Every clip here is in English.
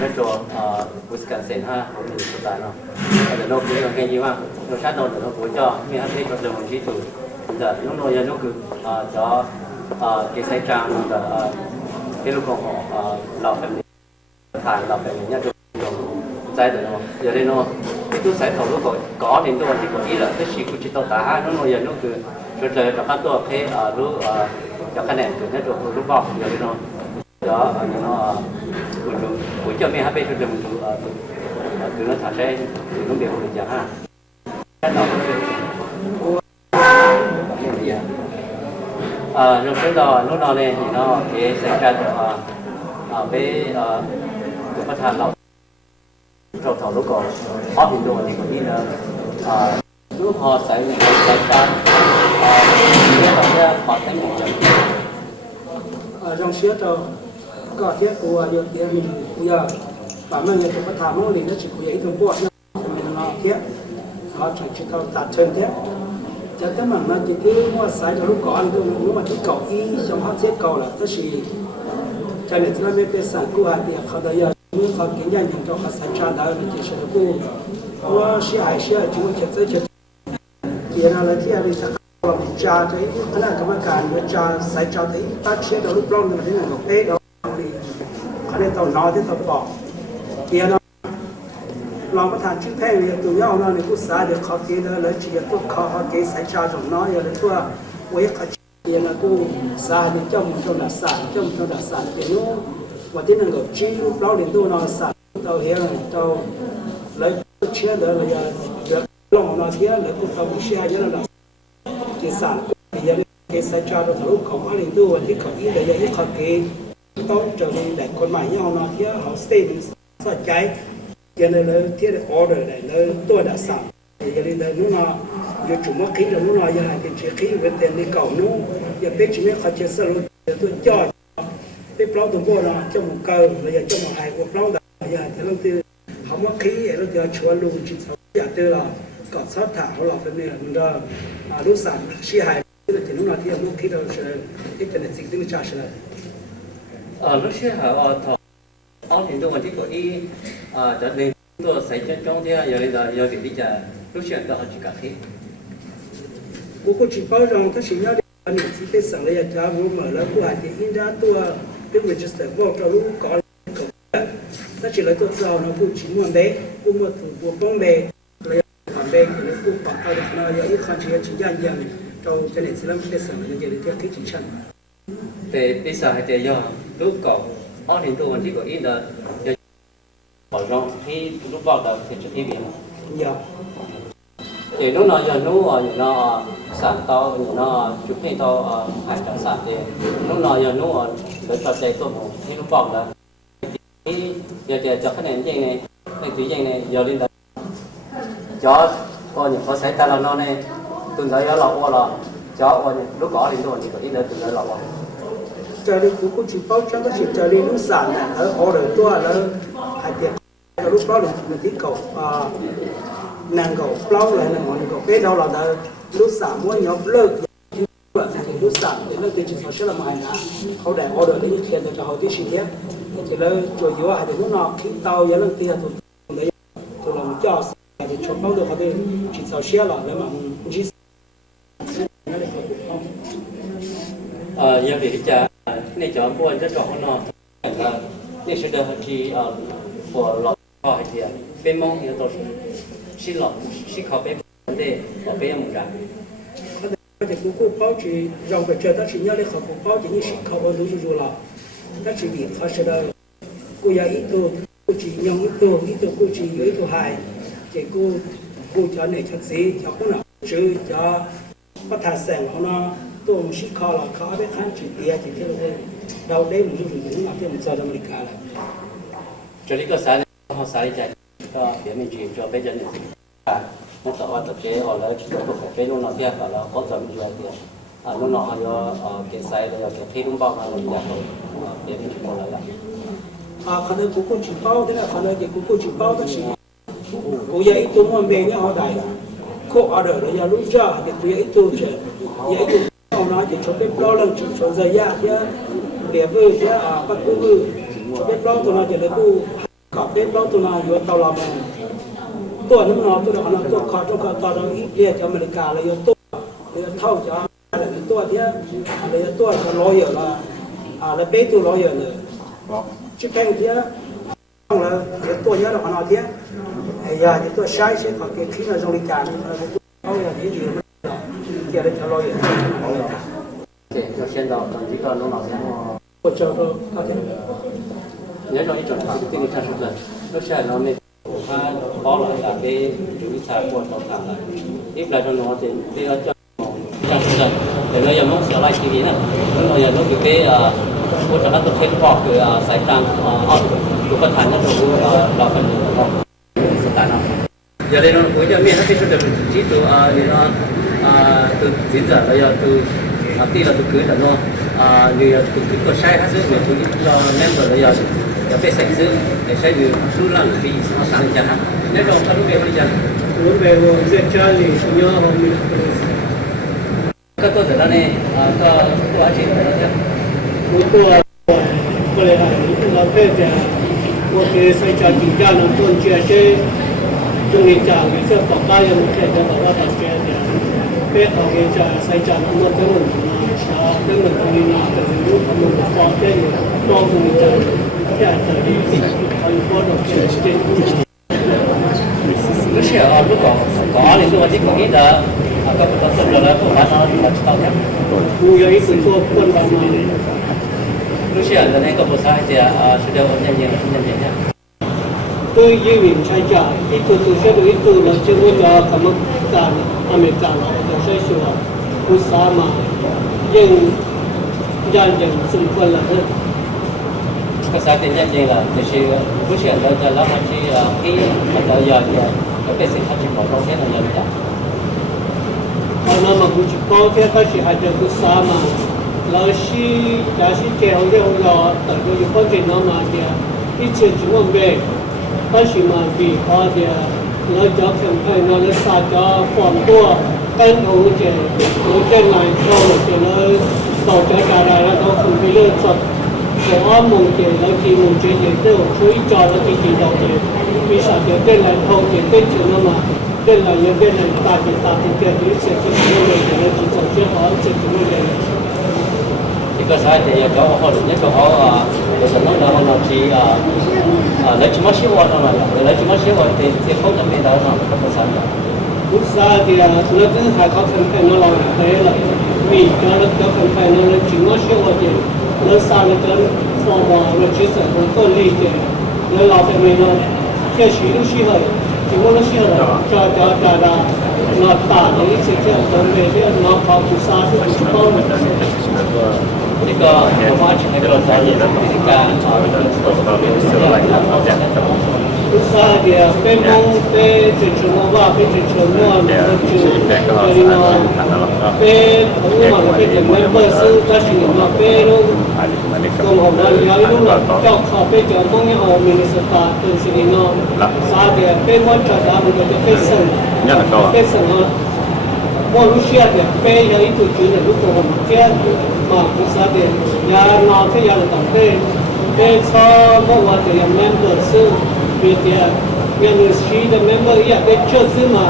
nó cho Wisconsin ha mình số tài nó để nó cứ cái gì mà nó sát nó nó cũng cho mình thấy có được một chút tuổi giờ nó nói nó cứ cho cái sai trang là cái lúc còn họ làm phải thải làm phải nhớ được sai rồi nó giờ đây nó cái tôi sai thầu lúc có đến tôi thì có ý là cái gì cũng chỉ tao tá nó nói giờ nó cứ rồi cho các tôi cái lúc cho cái này từ nó được lúc bọc giờ đây nó đó nó của cho mình HP cho được từ nó thả ra từ nó biểu được chẳng ha cái đó rồi cái đó lúc đó này thì nó sẽ xảy ra với của phát thải lọc trong thầu lúc còn họ hiện đồ thì có đi là lúc họ xảy ra cái họ thấy một trong xưa cho có thiết của nhiều tiền mình bây giờ và mình nhận được thảm nó thì nó chỉ có giấy thông qua mình nó thiết họ chỉ taoตัด chân thiết cho tới mà chỉ cứ mua sái cho lúc có thì nếu mà cái cầu y trong họ xếp cầu là nó chỉ cho nên chúng ta mới biết sản của thì họ bây giờ nếu họ kinh doanh những trong họ sản xuất đó là chỉ là của mua xe hay xe chúng ta sẽ chỉ tiền làที่อะไรสักเราจะใช้คณะกรรมการจะใส่ใจที่ตัดเชือกลูกปล้องที่นั่นก็เป๊ะเขาได้ต่อนอที่ต่อปอกเดี๋ยวลองประทานชื่อแพงเนี่ยตัวย่อเราในผู้สาเดี๋ยวเขาเกลี่ยเลยจีบตัวเขาเกลี่ยใส่ใจจงน้อยเลยตัวเว้ยเขาเดี๋ยวนะกูสาเดี๋ยวเจ้ามันเจ้าหน้าสาเจ้ามันเจ้าหน้าสาเดี๋ยวนู้วันที่นั่นก็จีลูกปล้องเดี๋ยวตัวนอสาเจ้าเฮียเจ้าเลยเชื่อเลยเลยเดี๋ยวลองนอเทียเลยกูเขาเชื่อเยอะแล้วcái sản cái sai cho nó lúc không có liên đua thì không ý để cho những cái tốt trở nên để con mày nhau nó thì họ stay mình sợ cháy cho nên là thiết để order để nó tôi đã sản thì cho nên là nó giờ chủ mất khí là nó giờ hai tiền chỉ khí về tiền đi cầu nó giờ biết chỉ biết họ chơi sơ luôn tôi cho biết plau tụi cô là cho một cơ là giờ cho một hai cuộc plau đã giờ thì lúc thì không mất khí lúc giờ chúa luôn chỉ sáu giờ tư là còn sót thả họ lọt về mình ra lúc sản chi hài thì lúc nào thì lúc khi đâu sẽ cái chuyện này dịch tiếng trả sẽ lúc xưa họ thọ thì tôi mà chỉ có ý trở nên tôi xảy ra trong thế giờ việc đi chợ lúc xưa tôi chỉ cả thế cô chỉ bảo rằng ta chỉ nhớ đến những gì để sản lấy ra vô mở là cô hãy in ra tôi cái register vô cho lúc có ta chỉ lấy tôi sau nó cô chỉ muốn đấy cô mua thủ bông bề còn đây thì nó cũng bảo tao được nó giờ ít khăn chỉ dành dần cho nên sẽ làm cái sản nó giờ được cái chỉ chân để bây giờ thì giờ lúc cầu họ thì tôi còn chỉ có ít là giờ bảo rằng khi lúc vào đầu thì cho cái biển dạ thì lúc nào giờ nó sản to nó chụp hình to hải sản sản thì lúc nào giờ nó để tập chạy tôi một khi lúc vào là thì giờ cho cái này dây này cái túi dây này giờ lên là cho coi những có xảy ra là nó này từng thời gian lọc qua là cho coi lúc có thì tôi chỉ có ít nữa từng thời lọc qua cho nên cũng chỉ bảo cho nó chỉ cho nên lúc sản này ở họ đời tua là hai tiệm lúc đó là mình chỉ cầu nàng cầu plau lại là mọi cầu cái đâu là lúc sản mua nhóm lợn lúc sản thì nó chỉ sản xuất là mày nè họ để họ đời lấy tiền cho họที่ chi tiết thì là rồi giữa hai lúc nào khi tàu giờ lần tiền tôi làm cho thì chọn bao được họ đi chỉ sản xuất là để mà chỉ giờ việc cha này cho buôn rất rõ nó là này sẽ được chỉ của lọ hỏi thì bên mong nhiều tổ xin lọ xin khó bên vấn đề ở bên một cái thì cũng báo chỉ dòng về chơi ta chỉ nhớ để họ cũng báo chỉ như xin khó ở đúng rồi là ta chỉ biết họ sẽ đâu cô giờ ít tuổi cô chỉ nhung ít tuổi cô chỉ ít tuổi hài thì cô cho này cho gì cho cô nào chứ cho bắt thà sẻng họ nó tôi một chiếc kho là khó biết khán chỉ bia chỉ thế thôi đầu đây một chút nào thêm một giờ làm cả là cho nên có sai họ sai chạy cho phía mình chỉ cho bây giờ này nó tạo ra cái họ là chỉ có cái nó nào theo là có giờ mình chơi thì nó nào họ cái sai là cái khi đúng bao là mình giải phía mình chỉ có là khả năng cũng chỉ bao thế là khả năng thì cũng chỉ bao tất cả cô giờ ít tuổi mà về nhá họ đại cô ở đời là giờ lúc giờ thì tôi ít tuổi chứ giờ ít tuổi nói chỉ cho biết lo lần cho giờ ya chứ để vừa chứ bắt cô vừa cho biết lo tôi nói chỉ là cô có cái bao tôi nói vừa tàu làm tôi nó nói tôi nói tôi khó trong cái tàu đó ít liệt cho America là tôi thâu cho là cái tôi thế là tôi là lawyer là bé tôi lawyer nữa chứ cái thế không là tôi nhớ là họ nói thế giờ thì tôi sai sẽ có cái khi là trong lịch cả tôi là cái gì mà kia là cho lawyer để cho xem đó còn chỉ còn nó sẽ我叫做大家。 nhớ trong những trường hợp tình trạng sụt lật nó sẽ nó mới có lại là cái chủ xã của tổng thảo là ít là trong nó thì bây giờ trong sụt lật để nó giống nó sửa lại cái gì nữa nó giờ nó cái của trong nó thực hiện bỏ cái sai trang của bất thành nó đủ là phần sự tài năng giờ đây nó cuối giờ miền nó cái sụt lật chỉ từ từ diễn giờ bây giờ từ tuy là từ cưới là nó người từ cái sai hết sức người từ cái member bây giờ phải sạch sẽ để xây dựng số lần thì nó sáng chẳng hạn nếu rồi ta lúc về bây giờ lúc về rồi sẽ chơi thì nhớ hôm mình các tôi ở đây có quá trình của nó chứ một tôi có lẽ là về để một cái xây cho chính gia nó tuân chia chơi trong lịch trả cái sự bảo ba giờ một cái cho bảo ba tập chơi để về ở cái trả xây cho nó một cái mình nó cái mình không đi nào từ lúc mình có cái trong lịch trả lúc xưa lúc có thì tôi chỉ có nghĩ là có một tập rồi là của bạn nó là tao nhé. Người ấy cũng có quân vào mà lúc xưa là này có một sai thì sẽ đều nhận nhé. tôi với mình sai trả ít tôi sẽ được ít tôi là chưa có cho cả một cả America là tôi sẽ sửa quốc gia mà nhưng gia đình xung quanh là hơn cái sai tiền nhân là chỉ lúc xưa là nó chỉ cái mà giờ cái sự phát triển của nó thế là nhận được. Nó mà cũng chỉ có cái chỉ hai điều quốc gia mà là giả sử kéo là tại vì có chuyện nó mà thì ít chuyện chúng mình về có chỉ mà vì có thì nó cho phần phải nó sao cho phòng tua cái ông thì nó cái này thôi thì nó tổ chức cả này nó không bị lừa chặt có mong thì nó khi mong chuyện gì đều chú ý cho nó cái gì đó thì vì sao thì cái này không thì cái chuyện nó mà cái này như cái này ta thì cái gì sẽ chỉ nó về thì nó chỉ tổ chức họ sẽ chỉ nó về thì cái sai thì có họ được nhất có họ rồi nó là họ chỉ lấy chỉ mất xíu thôi mà lấy chỉ mất xíu thôi thì không cần biết đâu mà không có sai quốc gia thì nó cứ hai có phần phải nó làm thế là vì cho nó có phần phải nó chỉ mất xíu thôi thì nó sao nó cho nó chỉ sợ nó có lý thì nó làm phải mình nó theo chỉ nó xí hơi chỉ muốn nó xí hơi cho là nó tả những sự kiện tới về thì nó có quốc gia thì cũng có thì có hóa trình cái luật này là cái quốc gia thì bên mông bên trên trường nó vào bên trên trường nó là thì nó bên cũng mà bên trên member sư ta chỉ nó bên nó còn họ nói nói lúc là cho họ bên cho mông như họ mình sẽ ta từ sự nó sao thì bên mông cho ta mình có cái sân nó mỗi lúc xưa thì bên những cái chuyện là lúc còn chưa mà quốc gia thì nhà nó cái nhà là tổng bên sau mỗi ngày thì member sư vì thế nhà người sĩ là member ya bên trước sư mà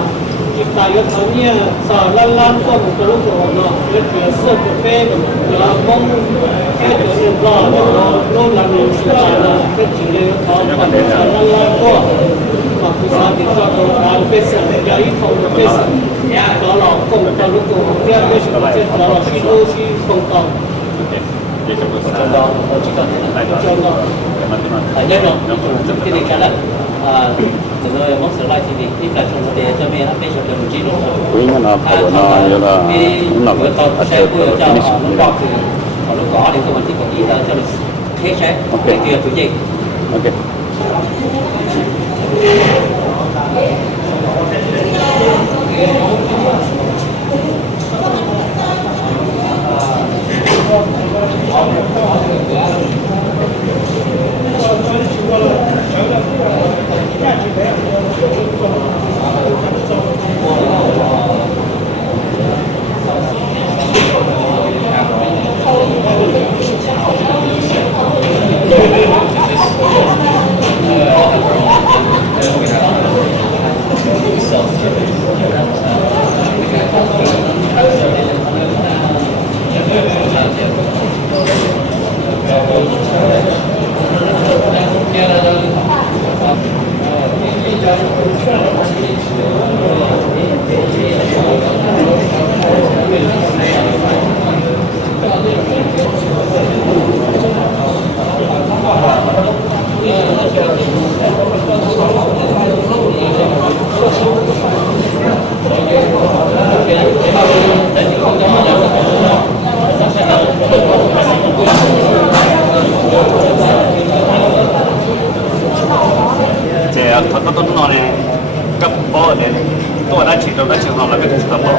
chỉ tại cái thằng nhà sao lan qua một cái lúc của nó cái chuyện sơ của bên là mong cái chuyện đó nó là người sĩ là cái chuyện này họ phải lan qua mà quốc gia thì cho nó làm cái sự ya ít không cái sự đó là không có lúc của cái sự đó là sĩ đô sĩ không có trong đó chỉ cần trong đó nhất là cái này là từ nơi món sữa lại thì đi cả trong để cho mình bây giờ được chỉ luôn quý nhân là phải nó như là nó cái tàu xe của cho nó qua từ họ nó có để tôi mình chỉ cần đi cho được thế sẽ cái kia tuổi gì ok เขาต้นนอนเนี่ยก็บ่เนี่ยตัวได้ฉีดเราได้ฉีดเราแล้วก็ฉีดตัวบ่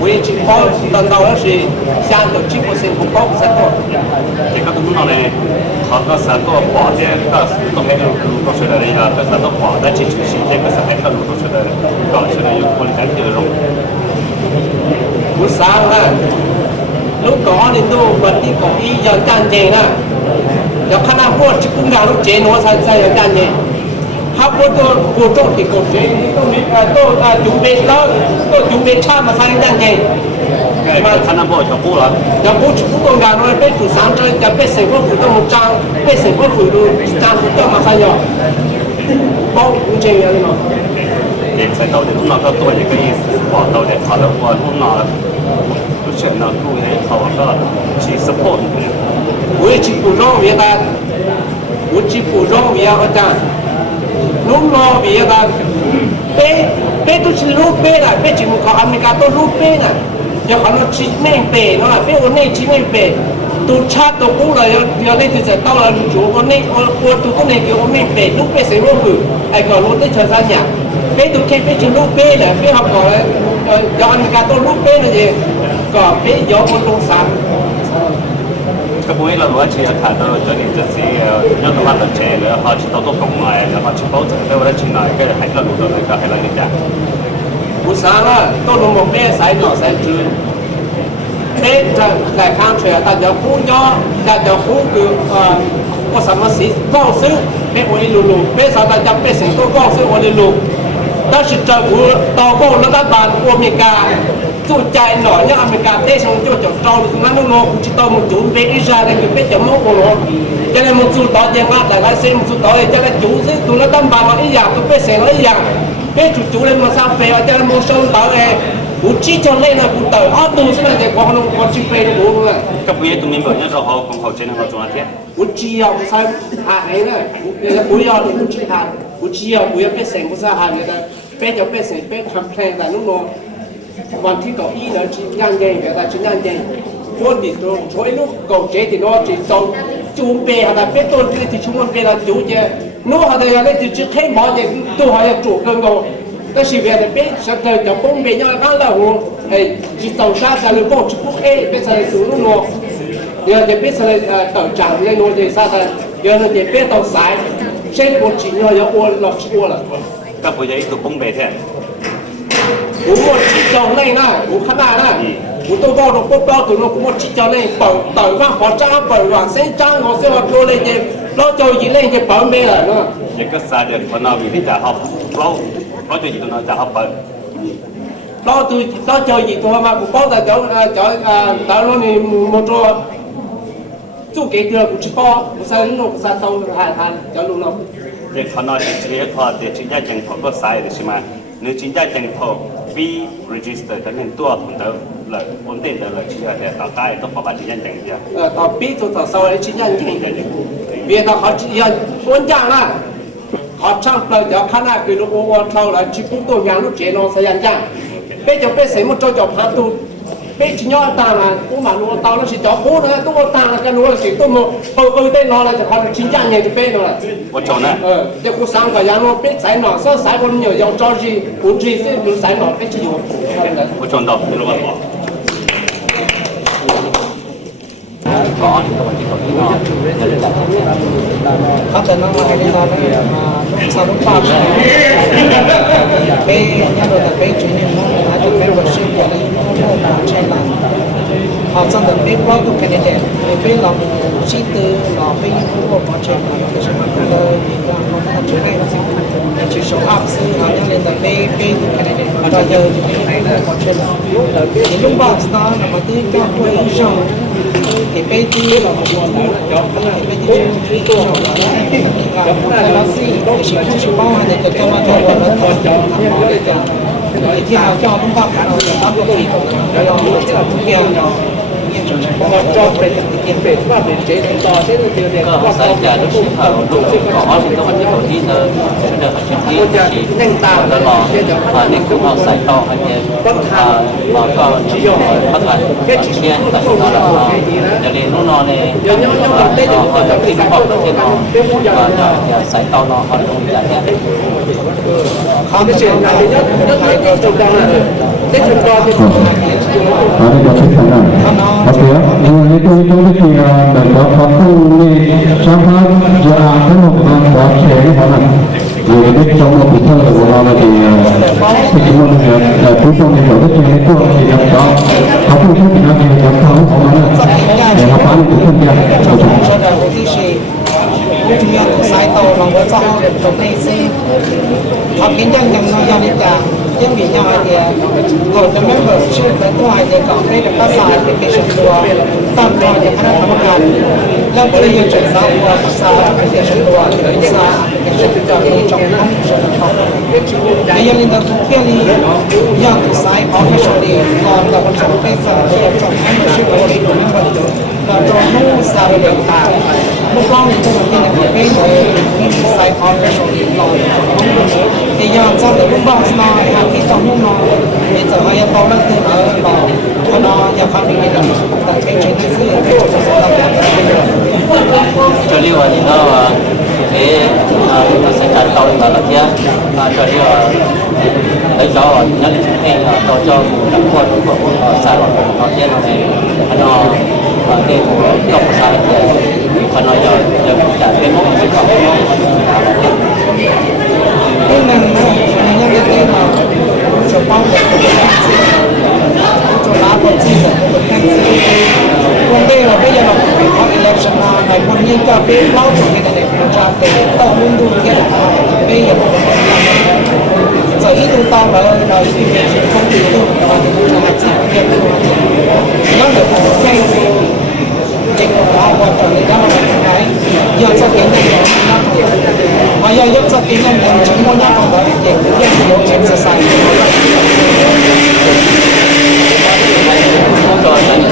我也去包，等到了是下头几个星期包不才多。ที่เขาต้นนอนเนี่ยเขาก็สามตัวบ่เนี่ยก็ต้องให้รู้ก็ช่วยได้ครับก็สามตัวบ่ได้ฉีดฉีดก็สามให้เขารู้ก็ช่วยได้ก็ช่วยได้อยู่คนละที่ลง 我啥呢？如果你都本地搞一要干净呢，要看那货去工厂都接挪才要干净。他不都不种的狗血，都没都准备到都准备差嘛才干净。嘛，看那不就不了。要不去不工厂了，被土上这要被生活费都涨，被生活费都涨不到嘛才要。包五千元的嘛。เด็กใส่เตาเด็กลูกน้องก็ตัวอย่างก็ยี่สิบกว่าเตาเด็กเขาแล้วว่าลูกน้องลูกเชิญน้องลูกให้เขาก็ชีสปอร์ตเนี่ย 我也去不让别的，我去不让别的干，弄了别的，别都是路边的，别全部靠อเมริกา都路边的，要可能去那边喏，别我那去那边，都差都过了，要那就在到了住我都都那个我那边路边谁路去，哎个路在车上呀，别都看别去路边的，别好搞了，要อเมริกา都路边的的，个别要我弄啥。ก็พวกเราว่าชีถ่ายตัวจะนี่จะสียอดตะวันตกเฉยแล้วเขาชีตัวตัวกงมาแล้วเขาชีโป๊ะจะได้ว่าชีหน่อยก็ให้เราดูตัวก็ให้เราดีใจ 不啥了，都弄么别晒脑晒猪，别在看出来，大家呼叫，大家呼个我什么事告诉，别我一路路，别啥大家别成都告诉我的路，但是这我到过了大班我们家。做ใจหน่อยเนี่ยอเมริกาเต้ชงโจจอตรงนั้นน้องกูจะต้องมึงจูนไปอิสราเอลกูไปจะมั่วกูหรอจะได้มึงจูต่อเจ้าหน้าแต่ละเส้นมึงจูต่อจะได้จูซึ่งตรงนั้นตั้งบางวันอีอย่างกูไปเสียแล้วอีอย่างไปจูเลยมาสร้างเฟย์จะได้มึงชงต่อเองกูชี้จนเล่นนะกูต่ออ้อดูสินะเด็กว่าน้องกูชี้เฟย์กูเลยก็พวกตัวมีแบบนี้เราของเขาเช่นเราจงอาเทียกูชี้เอากูใส่หาเองเลยกูยอมกูชี้หากูชี้เอากูยังไปเสียงกูใส่หาเนี่ยไปจะไปเสียงไปทำเพลงแต่น้องวันที่เก้าอี้เนี่ยชิ้นงานใหญ่แต่ชิ้นงานใหญ่คนที่ตรงช่วยลูกเก่าเจ๊ที่น้องที่ตรงจูเปย์อะไรเป็นต้นที่ชุ่มมันเป็นอะไรจูเจ้น้องอะไรอะไรที่จะให้หมอเนี่ยตัวเขาจะจูกันก็แต่ชีวิตเนี่ยเป็นสักเดือนจะป้องเป็นยังไงกันแล้วไอ้ที่ตรงชาติจะป้องชุบเอ้เป็นอะไรสูงน้องเดี๋ยวจะเป็นอะไรต่อจากเนี่ยน้องจะทราบเดี๋ยวจะเป็นต่อสายเช่นคนจีนเนี่ยจะอ้วนหลอกอ้วนละก็พวกนี้ตัวป้องเบแท้我去叫那那，我看那那，我都搞到不标准了，我去叫那保万好张保万谁张我说我做那些，老叫一那些保没了呢。一个三的可能比你家好，老就一度能家好保。老叫一多嘛，我包的到了你么做，做给的不去包，不是弄不是到还叫弄了。这可能是这些话的，人家政府个啥的是吗？nếu chính gia đình họ bị register cho nên tua cũng đỡ là ổn định là chỉ là để tạo cái tốt bảo chính gia đình chứ. Tạo bị tụi tao sau đấy chính gia đình. Vì tao họ chỉ là quan trọng là họ trong lời cho khán giả cái lúc ô sau là chỉ cũng tôi nhắn lúc chế nó sẽ dàn dàng. Bây giờ bây giờ một chỗ chọc phá tu. Bây giờ nhỏ ta là cũng mà nó tao nó chỉ chọc bố nữa, tôi ta là cái nó là chỉ tôi một tôi tên nó là chỉ họ chính gia đình thì bây nó là. Một chỗ này. Giờ cũng sáng phải nhắn nó biết giải nó, sao giải con nhiều dòng cho gì, cũng gì sẽ được giải nó biết chỉ dùng. Một chỗ đâu, thì nó bắt bỏ. Có thì có chỉ có cái ngon, nên làเขาจะนั่งอะไรกันนะชาวบ้านไปเนี่ยเราจะไปจุดนี้มั้งอาจจะไปวัดชิมอะไรอย่างเงี้ยเราใช้หลังเขาจะเดินไปว่าก็เป็นเด็กไปลองชิมดูลองไปยิ่งรู้ว่าใช้หลังก็ใช้มาก็เลยเราต้องช่วยให้ชิมสุภาพซื้อเราเนี่ยเลยไปดูเป็นเด็กเราเดินไปได้ก็ใช้หลังในลูกบ้านสตาร์เรามาที่ก้าวไปอีกช่องthì bây giờ là một món đó bây giờ chúng tôi học là cái bác sĩ chỉ không chỉ bao để cho các bạn thấy là nó thật thì khi nào cho chúng ta phải là các bác sĩ còn là nó sẽ là kia nó như chúng ta một trongเป็นtiền vềว่าเป็นchế độ to chế độ tiêu đề có sai trả lúc sinh hậu lúc có thì có một cái tổ chức được phát triển thì là lò nên cũng họ sai to hay là mà có phát hành chia tại sao là cho nên nó này họ khi mà họ trên nó và sai to nó họ không trả hết không cái chuyện này nhất phải có trong đó là cái trong đó thì Oke, itu dan bapak ini sama jalan dengan bapak ini mana? Jadi trong một cái thời của nó thì chúng mình cuối cùng thì ở cái chuyện của thì gặp đó học được cái gì thì gặp đó họ nói là để học ăn cũng không biết. sai tàu lòng với cho họ được này si họ kiến chân nhầm nó do đi cả dân bị nhau thì rồi cái membership cái ngoài thì có đây là các sai application của tạm thời thì khả năng tham giaแล้วก็เลยยังจะสร้างว่าภาษา application ตัวภาษา application ตัวนี้จงต้องใช้ของในยังในทุกที่นี้ยังใช้ officially ก่อนกับคนชมเป็นสารยังจง membership ตัวนี้ดูmember เราจงรู้สารเดียวกันลูกน้องจะเป็นอย่างไรเลยมีใช้ officially ก่อนแต่ยังจะเป็นลูกน้องน้อยหากที่ต้องลูกน้องมีจะให้ตัวเลือกเดินต่อขณะยังความเป็นอย่างแต่เป็นเช่นนั้นคือเป็นจุดสำคัญcho liệu thì nó để nó sẽ trả tàu là là kia cho liệu lấy cho nó đi hay là cho đặc quân của sai hoặc nó kia nó này nó cái công sai thì phần nó giờ trả cái món cái còn nhưng mà nhân dân đây là cho bao được cho lá của chi rồiวันนี้เราไม่ยังเราขอ election มาในวันนี้ก็เป็นเล่าถึงกันในประชาธิปไตยต้องมุ่งดูแค่ไหนไม่ยังจะอีดูต่อแล้วเราอีเป็นคงดีดูเราจะดูจะจีบเกี่ยวกับแล้วเดี๋ยวผมแค่เด็กเราวันตอนนี้เราเป็นไงอยากจะเป็นยังไงนะอยากจะเป็นยังไงถึงวันนี้ของเราเด็กยังอยู่ในสังคมcho nên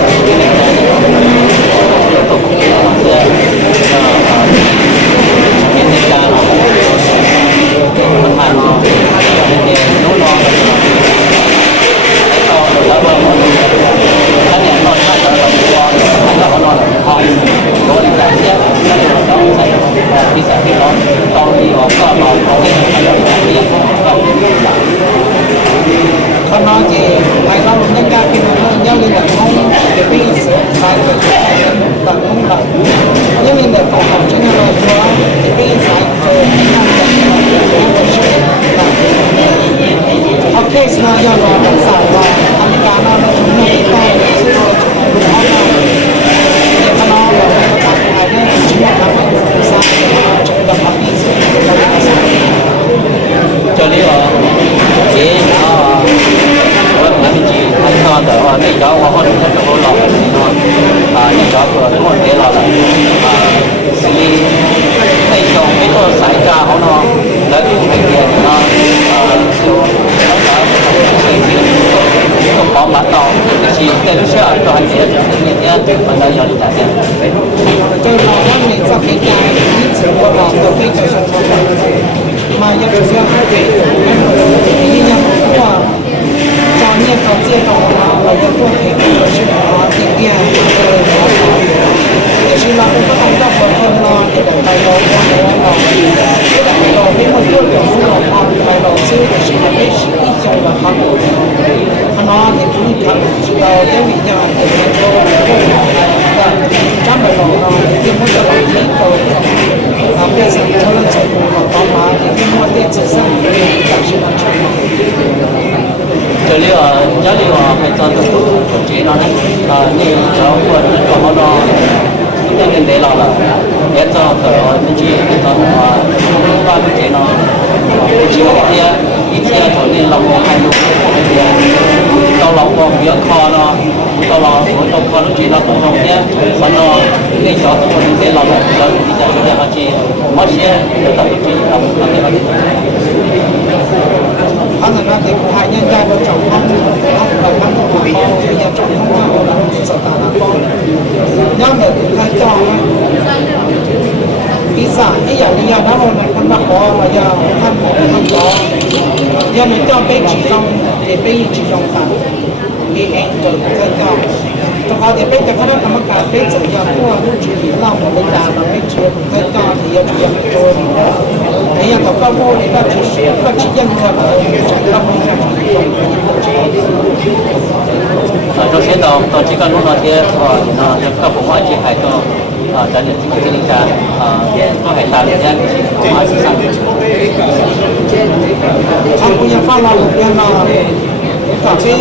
tiếp tục cái tình trạng nó mình mà nó cái nó cái to được đó mà cái này nó phải là đồng quan hay là nó họ nó đi ra chứ cái này nó sẽ đi sẽ cái nó to đi hoặc có nó có cái gìขณะที่ไอ้เราลงในการเป็นยังมีแต่ห้องเด็กผู้เสียใจกับต่างห้องต่างยังมีแต่ต่างที่เราตัวเด็กผู้เสียใจนั่นแต่ไม่ใช่ต่างโอเคสนาย้อนเราต่างสายว่าอเมริกาเราถึงไม่ต้องซึ่งเราจะไม่รู้ว่าแต่ขณะเราต่างไอ้เนี่ยชิ้นทำให้เราสร้างจะเป็นแบบนี้ซึ่งเราไม่สร้างcho nên là cái nó vẫn là mình chỉ ăn cho đỡ mà mình cho họ hơn cho họ lò nó mình cho vừa đúng rồi thế là xử lý tay chồng cái đồ xảy ra họ nó lấy cũng phải tiền nó kiểu nó không có bán tàu chỉ cái lúc xưa cho anh tiền những cái mình đã giờ đi trả tiền cho nên là mình sẽ cái những sự của họ đầu tiên cho sản phẩm mà những cái sự khác thì những cái cho những cái chia đầu là những cái của sự họ thì kia để sự làm cũng có công tác của thân lo để đặt bài đầu cho người lao động cái đặt bài đầu nếu mà tiêu chuẩn của họ bài đầu sư để sự làm cái sự ít cho là họ nó thì cũng như thật sự đầu cái vị nhà thì mình có trong bài đầu nó thì muốn cho bạn biết rồi bây giờ cho lên sự của họ mà thì cái mua tiền sẽ sang để cả sự làm cho cho nên là phải cho được tổ chức nó đấy như cháu vừa của họ nó những cái đấy là để cho mình chỉ để cho qua tổ chức nó chỉ có kia ít kia cho nên lòng hai lúc thì tao lòng còn phía kho nó tao lòng của tao kho nó chỉ là cũng trong kia còn nó cái cho tao còn cái lòng là lớn thì cho nên họ chỉ mất xe để tao tổ chức làm cái này anh là thì của hai nhân gia bên trong không là không họ bây giờ trong không nào là sợ ta là con nhớ được cái trò ý giả ý giả lý do đó là con đã có là do thân không có do mình cho bé chỉ trong để bé chỉ trong ta thì em cho cái trò trong họ thì béจะเขาได้กรรมการbéจะยอมตัวลูกจีนเราหมดเลยดาวเราbéเชื่อcái trò thì giờ chỉยังโจรนี่ยังต้องเข้าโม่นี่ก็chỉก็chỉยังเงินจะเข้าโม่จะ首先到这个路那些那这个文化节还到咱的这个这里的都还大的这样的文化是上去。他不要放到路边了。cà phê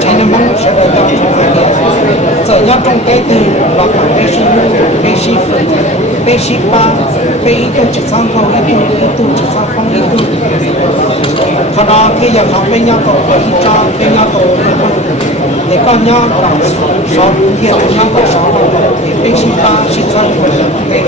chỉ là mong sẽ được gặp giờ nhau trong cái từ là cà phê xí phê xí phê phê xí ba phê ít tu chỉ sang không ít tu chỉ sang không ít tu còn đó khi giờ học với nhau tổ với cho với nhau tổ để con nhau là số hiện nhau có số thì phê xí ba xí sang của cái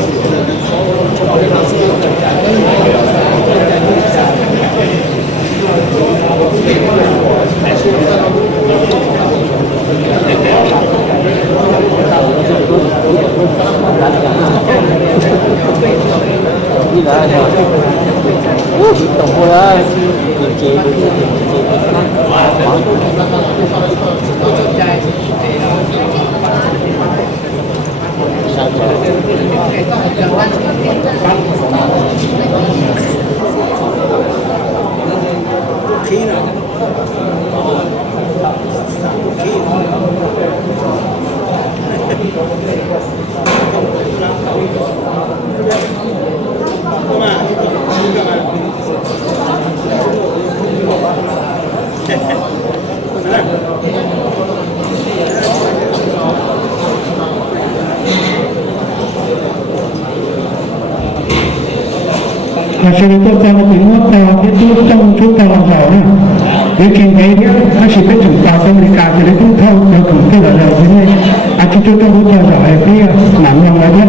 đi lại rồi tổng hội ơi chị khí nào và sau đó tôi cho một tiếng nước vào cái chút trong chút vào lòng giàu này với kinh tế nó chỉ biết chúng ta không đi cả thì nó cũng thông được cũng cái là giàu thế này chút chút trong chút vào giàu này cái nằm lòng đấy đấy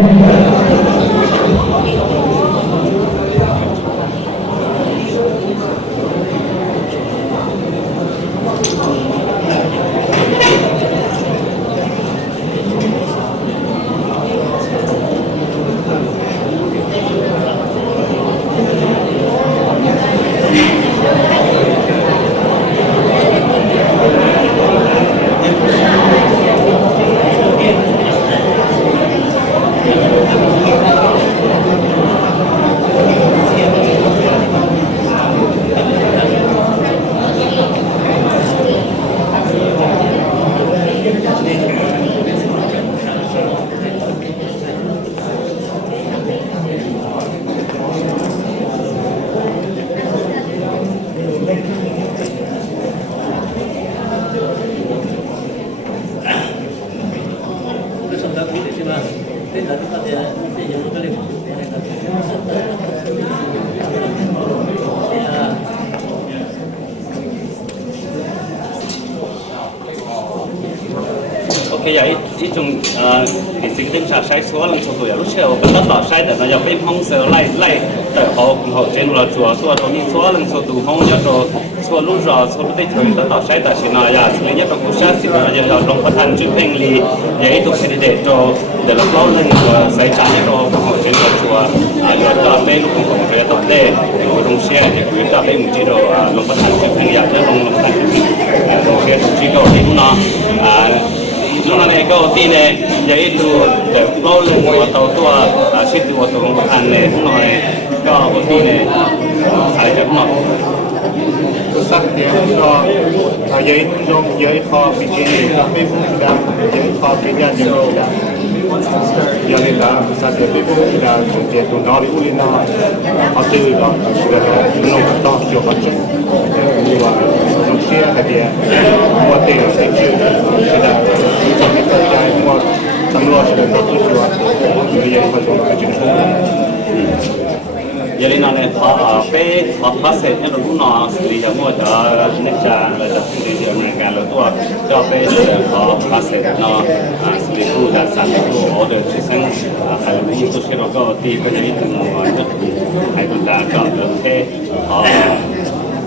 cái giờ ít chung cáiสิ่งที่ชาใช้ส่วนหลังส่วนตัวอย่างรู้เชื่อว่าเป็นต่อใช้แต่เราอยากเป็นห้องเสือไล่แต่เขาเจนเราชัวตัวเรามีส่วนหลังส่วนตัวห้องจะตัวส่วนรู้รอส่วนได้ถึงต่อใช้แต่สินาอยากสิ่งนี้เป็นผู้ชาสิเราอยากลงประทานจุดเพ่งลีอย่างนี้ตัวแคนดิเดตตัวเดี๋ยวเราเล่าเรื่องใส่ใจเราของเจนเราชัวเราก็เป็นลูกของเราตัวเด็กเราลงเชียร์เด็กเราเป็นมุจิเราลงประทานจุดเพ่งอยากจะลงประทานจุดเพ่งลงเชียร์ที่เขาที่นู้นlúc này có tin này vậy tu để bao lần của tàu tua ship của tàu công an này lúc này có tin này xài cho nó sắc thì nó giấy nông giấy kho bị cái bị đam giấy kho bị nhà nhiều đam giờ này là sắc thì bị là tiền tụi nó đi uống nó họ tư rồi nông to nhiều phát triển như là nông xe hay gì mua tiền là tiền chưa là trong cái thời gian mua tầm lo sẽ nó tôi chưa người dân phải dùng cái chuyện giờ này này họ bé họ phát hiện những lúc nó xử lý mua cho nước trà là cho xử lý ở America là tua cho bé họ phát hiện nó xử lý khu đã sản xuất của order chỉ sang hay là những cái số có tiền cái gì từ ngoài nước hay là đã có được cái họ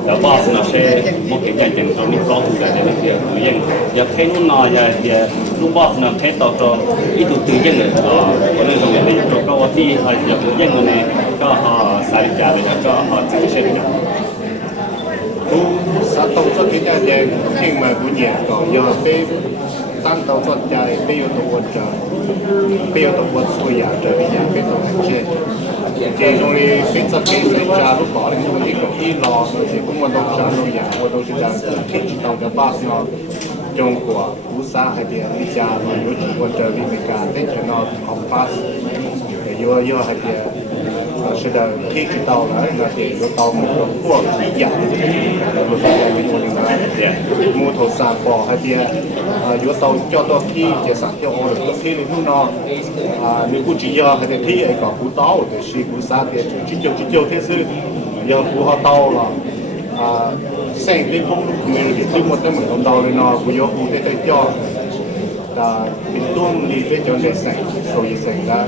แล้วบอสเราใช้โมเกจันจังตรงนี้ร้องถูกแต่ในเดียวคือยังอย่าเทนู่นนอยอย่าลูกบอสเราเทต่อตรงอีถูกตื่นยังเลยคนนึงตรงนี้ตรงก็ว่าที่อย่ายังคนนี้ก็ใส่จ่าเลยก็จะเช่นกัน กูสัตว์ต้องสกิจใจทิ้งมากูเนี่ยก็อย่าไปตั้งต้องสนใจไปอยู่ตัวใจไปอยู่ตัวช่วยอยากจะไปอยากไปตัวเช่นเจ้าตรงนี้เป็นสกิจใจลูกบอลตรงนี้ก็ที่รอเราจะกูมันต้องใช้เราอยากเราต้องจะที่จิตต้องจะบ้าเนาะจงกว่าผู้สาวให้เดียววิจารณ์มาอยู่ที่วันเจอวิธีการได้จะนอนของฟ้าอยู่ให้เดียว是的，可以知道了，那些有到木头过一样的这个，我们在美国里面，木头山坡那边有到叫到皮，这上叫我们皮里头呢，你估计要还得皮一个不到的，是不啥的，就这是要不好到了，生的风路里面对我们没到的呢，不要不得叫。เป็นต้นลีเป็นจนเด็กใส่โซยใส่แล้ว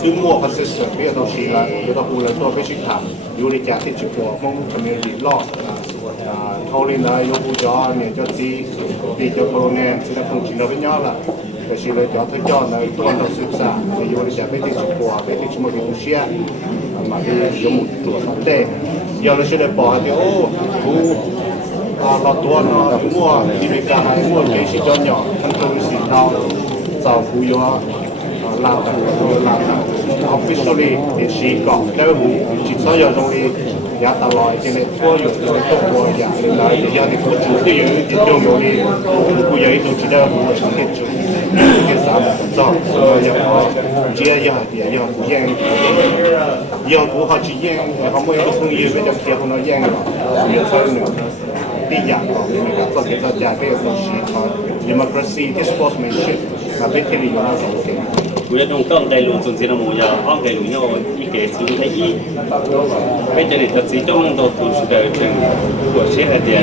ถึงมั่วพัสดุเพื่อตัวชีละเพื่อตัวผู้และตัวไปชิคาอยู่ในจากที่จุดตัวมองคอมเมดี้ลอดเท่านี้นะยกผู้จอเนี่ยจะจีปีจะโปรเนมสิ่งที่chúng ta với nhau làแต่ชีเลยจอที่จอในตัวเราศึกษาอยู่ในจากไปที่จุดตัวไปที่ชุมชนวิทยามาที่ยมุดตัวเต้ยอมเลยช่วยได้บอกที่โอ้ผู้เราตัวเนาะมั่วที่มีการให้มั่วเกี่ยวกับจอหยอดมันก็มีสิ่งเราเจ้าผู้ยอลาตันลาตัน officially ที่ชี้ก่อนแล้วจิตสอยตรงนี้ยาตลอดที่ในทั่วอยู่ตัวตัวอย่างเลยนะอย่างที่ผู้จุดที่อยู่ที่ตรงนี้ผู้ใหญ่ตัวที่ได้ผู้ชังเกจุที่สามจออย่างเจียอย่างเดียวอย่างผู้แย่งอย่างผู้เขาจีแย่งเขาไม่ต้องคุยไม่ต้องเกี่ยวกับเราแย่งหรอกอย่างเช่นที่อยากของมีการต้องเกิดจากเป็นสิ่งที่เขา democracy ที่ sportsmanship มาเป็นที่นิยมของเขากูจะต้องได้รู้ส่วนที่เราหมู่ยาอ้อมได้รู้เนี่ยอีเกสูงได้อีเป็นจะเนี่ยจะสีจ้องตัวตัวสุดเด่นตัวเชื่อเดีย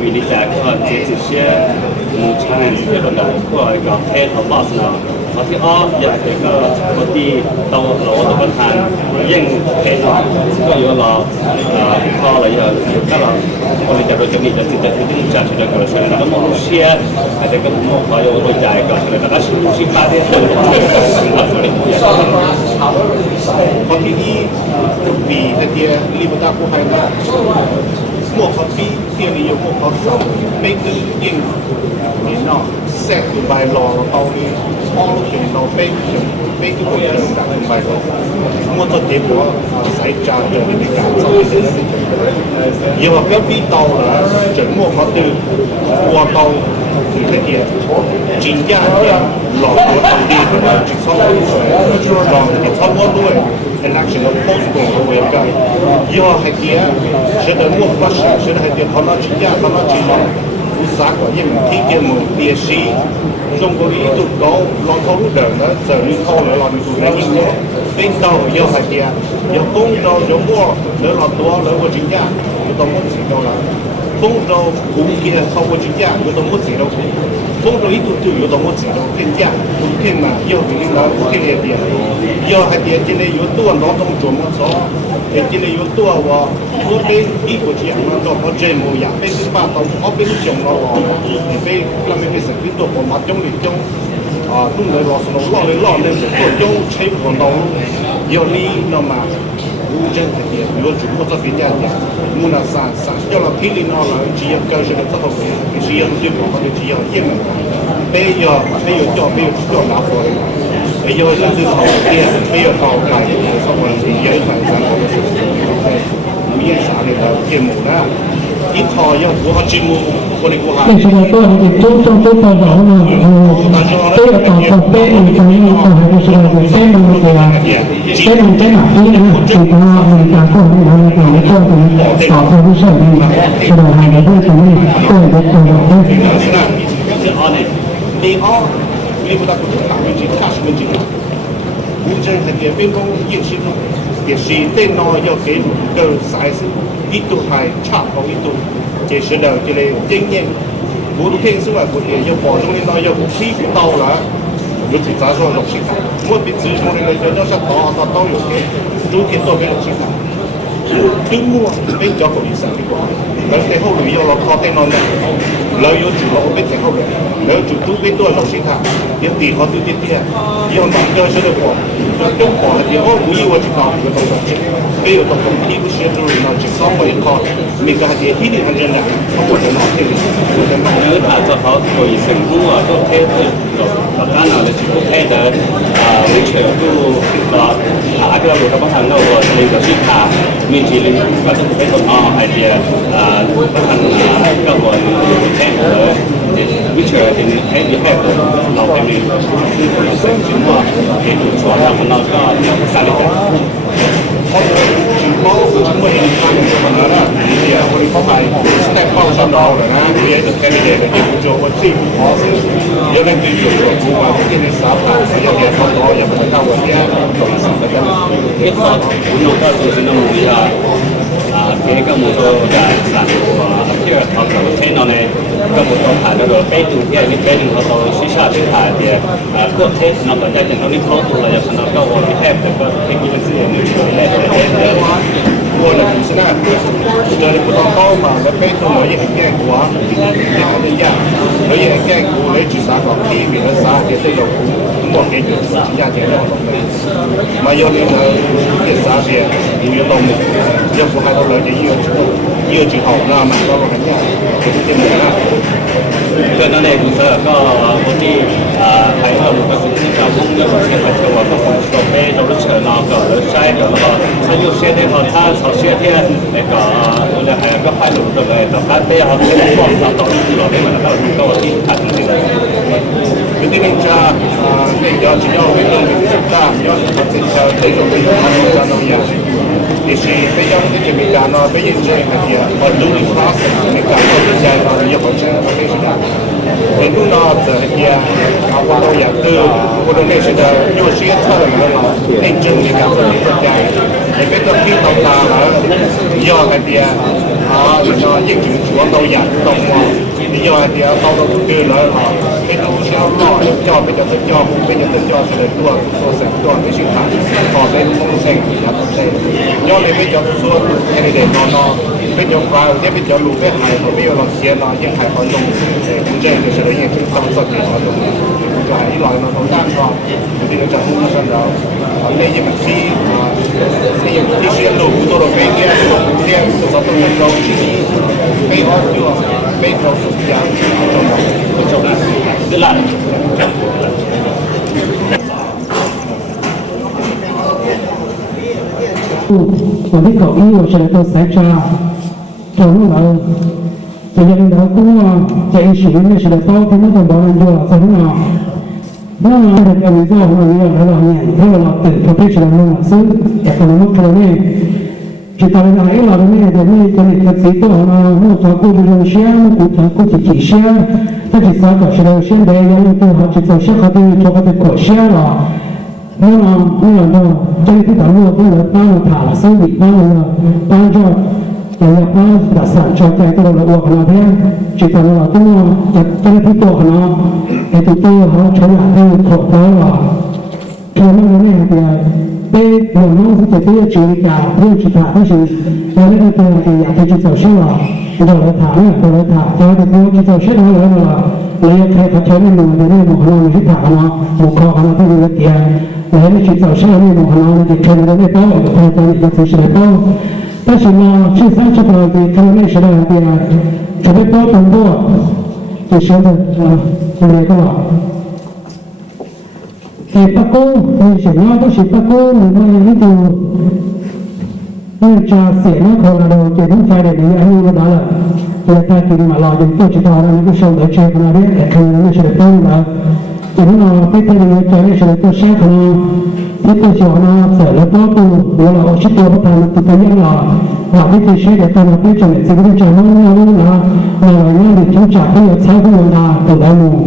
วินิจฉัยก็จะเชื่อมูชันเรื่องนั้นก็ไอ้กับเทศเขาบอกนะเขาที่อ้อมอยากเป็นก็คนที่เราตัวประธานยิ่งเทศก็อยู่เราพออะไรอย่างก็เราคนที่จะรู้จักนี่จะติดจะติดจะติดจะก็ใช่แล้วก็มูเชียแต่ก็มูเขาอยู่รู้ใจก็เลยแล้วก็ชิคาเดียคนที่นี่ปีแต่เดียรีบตาผู้ให้นะพวกเขาปีเที่ยวนี้อยู่พวกเขาสอบไม่ถึงยิ่งนี่เนาะเสร็จใบรอเราเอานี่อ้อลูกเห็นเราไม่ทุกคนเดินจากใบรอมั่วตัวเจ็บหัวใส่จานเดินในการสอบเดินเยอะก็ปีโตแล้วจนมั่วเขาตื่นวัวโตถึงแต่เดียจริงยากเนี่ยหลอกตัวทำดีคนนั้นจิตชอบหลอกจิตชอบว่าด้วยเป็นนักเขียนโพสต์ของตัวเองกันย่อให้เดียเชื่อมั่วว่าเชื่อให้เดียเขาน่าจริงยากเขาน่าจริงหลอกอุตสาหกรรมยิ่งที่เกี่ยวกับเดียชี中国的都高，老头路人呢，这里讨论了你做那一个，领导要还点，要公道要我，人老多人我真假，有到我知道了。公道公平靠我真假，有到我知道。公道一度都有到我知道，真假公平嘛，要领导公平一点，要还点今天有多劳动做么做，今天有多我被一个这样做我这模样，被是把到我被上了我，被那边被生病做我嘛中里中。都来老是老来老来做中吹不到，要你那么无证的点，有主播这边家的，我那三叫了批零了，只要高兴的之后，只要对我们只要业务，没有叫拿回来，没有甚至炒店，没有搞干，什么也反正我们是无业啥的节目呢。一套要符合节目，我的国哈。这个都是中国报道呢，这个搞错背景上面还是那个先那个先在哪里呢？这个讲过我们讲的做的搞错的事情，是吧？还是什么对的对的。你好，你不打不打问题，看什么问题？无证的点员工业绩也是电脑要给个啥事？一度係差好一度，這時候就嚟經驗，我都聽說話嗰啲要保證領導要批股到啦，要提早說落實㗎，我別只我哋嚟就要實到有嘅，都聽到俾落實㗎。thứ mua bên cho cổ đi sang cái cổ lấy cái hậu lưỡi do nó khó tên nó này lấy vô chủ lỗ bên cái hậu lưỡi lấy chủ tu bên tôi lỗ sinh thả những tỷ khó tiêu tiền tiền do bằng cho sẽ được bỏ trong bỏ thì ô cũng yêu chỉ có cái tổng tổng bây giờ tổng tổng khi cũng sẽ rồi nó chỉ xong rồi khó mình có thể thi được hành trình này không có thể nói thêm nếu thả cho họ rồi sinh cũng ở tốt thế thôi rồi cái nào là chỉ có thế để với chiều tu thả cái đồ trong hàng đâu rồi mình có chỉ thả mình chỉ lên và tôi thấy còn hay thì các hàng các loại thế nữa thì với chiều thì thấy như thếเราเป็นซึ่งคนเราซึ่งchứng mà thì chúng tôi làm nóก็sai được chứng báo chứng minh hình thành của mình đó thì mình có phải step bao sau đó rồi na thì được cái này là cái chỗ của chị họ sẽ giờ đang tùy dụng của cô mà cái này sao là bây giờ cái con đó giờ mình cao hơn cái còn sao được cái họ cũng nó có sự sinh động như là cái một số là sản của cái họ có thế nào này có một số thả rồi cái từ cái cái đường họ tôi sẽ sinh thả thì có thế nó có giá trị nó đi khó tu là nó có một cái thép có cái gì sự mua là cũng sẽ là giờ thì cũng to mà cái cái tôi nói những cái của cái họ đơn giản nói những cái của lấy chỉ sản phẩm khi bị nó xa thì tôi cũng một cái chuyện giá trị đó mà do nên là cái xa thì nhiều đồng do của hai đồng lợi thì nhiều chỉ học là mà có một cái nhà cái này là cho nên này cũng sẽ có một cái phải là một cái sự trong không được sẽ phải cho vào các phần số cái trong lúc chờ nó có sai rồi nó sai nhiều xe thì họ tha họ xe thì có là hay có phải lục rồi tập phát bây họ sẽ bỏ nó tổng rồi đấy mà nó có cái thành như thế cái tiếng Anh cha nên cho chỉ cho cái người mình chúng ta cho họ sẽ cho thấy được cái cho nó nhiều thì khi bây giờ cái chuyện mình nó bây giờ chơi là gì họ đủ đi cross mình cả một cái chơi nó nhiều hơn chơi cái gì đó thì lúc đó giờ thì họ qua đâu giờ từ qua đâu này sẽ là nhiều xe thôi là nó nên chừng thì cả một cái chơi thì bây giờ khi tàu là do cái gì họ cho những chuyện chúa đâu giờ tàu lý do thì tàu đâu cũng từ là họ cái đâu sẽ lo cho bây giờ tôi cho sẽ được tua số sẽ tua cái sự thật còn đây không thành thì là không thành do này bây giờ số cái này để nó bây giờ vào thế bây giờ lũ cái hải họ bây giờ nó chia nó những hải họ dùng cũng chơi thì sẽ được những cái tâm sự thì họ dùng cho hải loại nó không tan rồi thì nó chẳng không nó đâu ở đây như mình khi xuyên lũ của tôi là cái cái số tôi nhận đâu cái họ chưa cái nó sụt giảm trong đó tức là còn cái cậu yêu sẽ tôi sẽ cho nó là bây giờ đó cũng chạy sử dụng sẽ bao thì nó còn bao nhiêu là sẽ nào đó là được cái lý do của mình là nhẹ thế là tự professional là sư để còn nó cho này chỉ tao là ấy là này để này cho nên cái gì đó nó cho cô đi rồi share nó cũng cho cô chỉ share thế thì sao có sẽ share để những cái họ chỉ cho share họ đi cho họ đi có share là nó cho nên cái đó nó là bao thả là sao bị bao cho là bao đã sản cho cái đó là uổng là thế chỉ tao là tôi cho nên cái tổ nó cái tôi họ cho là tôi khổ đó là cho nên này thì đây là nó sẽ chỉ chỉ cả không chỉ thả cái gì cho nên tôi thì phải chỉ cho share là rồi là thả này rồi thả cho được nó chỉ cho share nó là lấy cái cho nên mình để một nó mình thả nó một kho nó tôi được tiền lấy nó chỉ cho share này một nó thì cái nó để bao rồi cho nên cái sẽ bao但是呢，第三这个的看那时候的准备包工作，就说的就那个了。thì bác cô thì chỉ nói có chỉ bác cô mình nói những điều nên trà sẻ nó không là đồ chỉ không phải để những anh như đó là người ta chỉ mà lo những cái chỉ đó là những cái sâu để chơi nó biết để không nó sẽ tốt là chỉ nó phải thay đổi cái nó sẽ tốt sáng nó cái tôi cho nó sẽ là tốt tu rồi là chỉ tôi bắt đầu từ cái những là cái tôi sẽ để tôi nó phải chuẩn bị sự cái nó là nó để chúng trả cái sai cái là từ đầu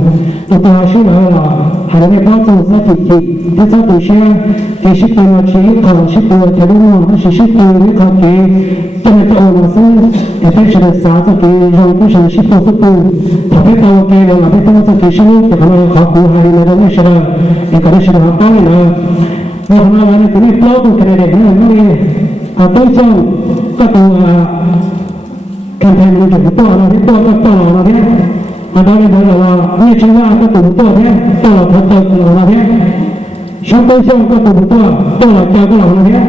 từ ta sẽ là hàng ngày bao giờ ra thì cái sao tôi sẽ thì sẽ tôi chỉ còn sẽ tôi cho nó sẽ tôi để có cái cho nên tôi nó sẽ để phải sẽ sao cho cái rồi cái sẽ tôi thì phải có cái là phải có cái sẽ thì nó khó khăn hay là nó sẽ là cái sẽ là bao nhiêu nó là cái này bao cái này để nó tôi cho ก็ตัวแคมเปญมันจะตัวเราที่ตัวก็ตัวเราเนี่ยมาได้เลยเราเนี่ยชื่อว่าก็ตัวเนี่ยตัวเราทำตัวเราเนี่ยช่องตัวช่องก็ตัวเราเจ้าก็เราเนี่ย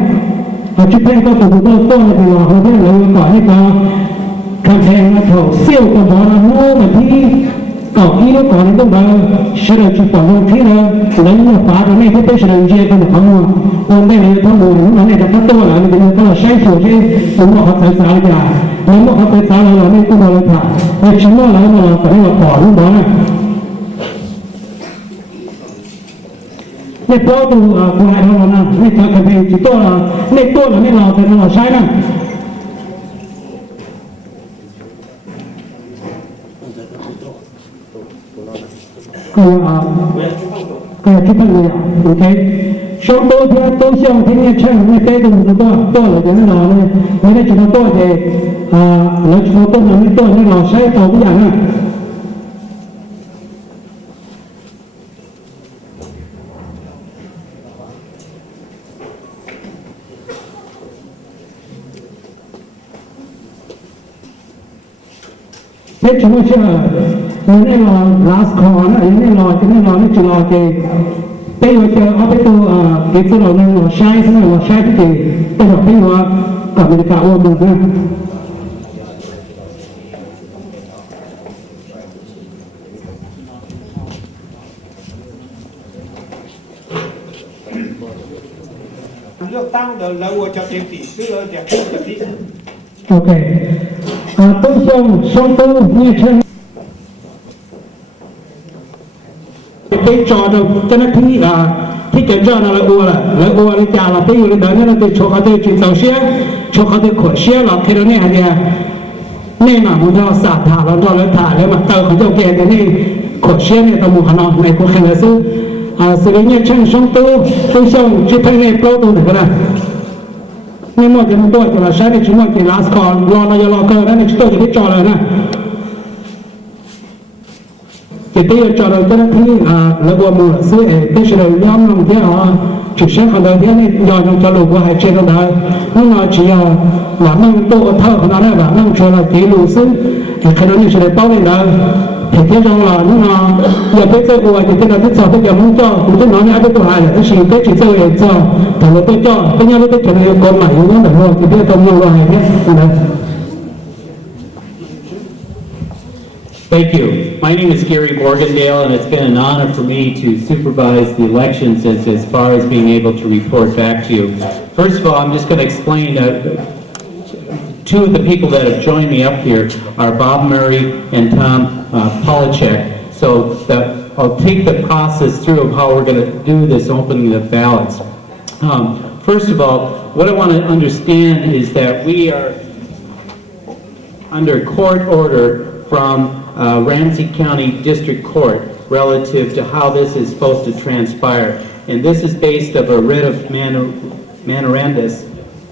ชุดแพงก็ตัวตัวในตัวเราเนี่ยเราต่อให้ก็แคมเปญมาถอดเซี่ยวกับหมอนะโน้แบบที่ก่อนที่เราก่อนนี้ต้องมาเชื่อจุดต่างๆที่เราหลังจากฟ้าเราไม่ได้เป็นเชื่อเชื่อกันทั้งหมดคนได้เลยทั้งหมดนั่นเองแต่ถ้าตัวเราเนี่ยเราใช้ส่วนที่ผมบอกเขาใส่สายกันเราบอกเขาใส่สายเราไม่ต้องเราผ่านแต่ชิ้นว่าเราแต่เราต่อรู้ไหมในโปรตัวคนไทยเรานะในทางการเพลงจุดตัวเราในตัวเราไม่เราแต่เราใช้นะก็ที่เป็นเลยโอเคช่วงตัวที่ตัวช่วงที่เนี่ยใช่ไม่เป็นตัวเราจะไม่รอเลยไม่ได้จะมาตัวเด็กเราจะมาตัวมันไม่ตัวไม่รอใช้ตัวทุกอย่างนะเพชรชั่วเชื่อยังไม่รอ last call นะยังไม่รอจะไม่รอไม่จะรอเจเป็นว่าจะเอาไปตัวเด็กที่เราเนี่ยเราใช้ใช่ไหมเราใช้ที่เจแต่เราไม่ว่ากับอเมริกาว่ามันนะเลือกตั้งเดี๋ยวเราจะเต็มที่ซื้อเราจะพูดแบบนี้โอเคต้นช่องตัวเนี่ยเช่นไปจอดเจ้าหน้าที่ที่จะจอดเราอัวเลยจ่าเราไปอยู่ในเดินนั่นเราโชว์เขาจุดเสาเชี่ยโชว์เขาขวดเชี่ยเราแค่เราเนี่ยเนี่ยนี่มามันเราสาดถ่าเราจอดแล้วถ่าแล้วมาเตาเขาเจ้าแก่แต่นี่ขวดเชี่ยเนี่ยตะมูขนมในพวกแข่งซื้อสิ่งนี้เช่นช่องตัวช่องชุดเพลงเนี่ยโปรตัวถึงกันนะนี่มันจะมันตัวจะเราใช้ในชุดมันเป็น last call รอเราจะรอเกินในชุดตัวจะได้จอดเลยนะที่จะจอดเจ้าหน้าที่ระบบมือซื้อที่เฉลี่ยย่อมลงที่จุดเชื่อมกันที่นี่ยอมจะลงว่าให้เชื่อได้นั่นเราเชื่อหลังนั่งโต๊ะเท่าขนาดนั้นหลังนั่งเชื่อเราตีลูซึ่งขณะนี้เฉลี่ยเป้าเลยนะเห็นที่จังหวะนั่นเราอย่าไปเจอตัวที่เราที่สอบไปอย่างมุ่งจ้อคุณจะนอนในอะไรตัวอะไรที่สิ่งที่จิตเจอเองจ้อแต่เราไปจ้อเป็นยังไงเราไปเฉลี่ยกฎหมายอย่างนั้นแต่เราที่ต้องรู้ว่าอะไรเนี่ยนะ Thank you. My name is Gary Morgandale, and it's been an honor for me to supervise the elections as far as being able to report back to you. First of all, I'm just going to explain two of the people that have joined me up here are Bob Murray and Tom Polachek. So I'll take the process through of how we're going to do this opening of ballots. First of all, what I want to understand is that we are under court order from Ramsey County District Court relative to how this is supposed to transpire. And this is based of a writ of manirandus,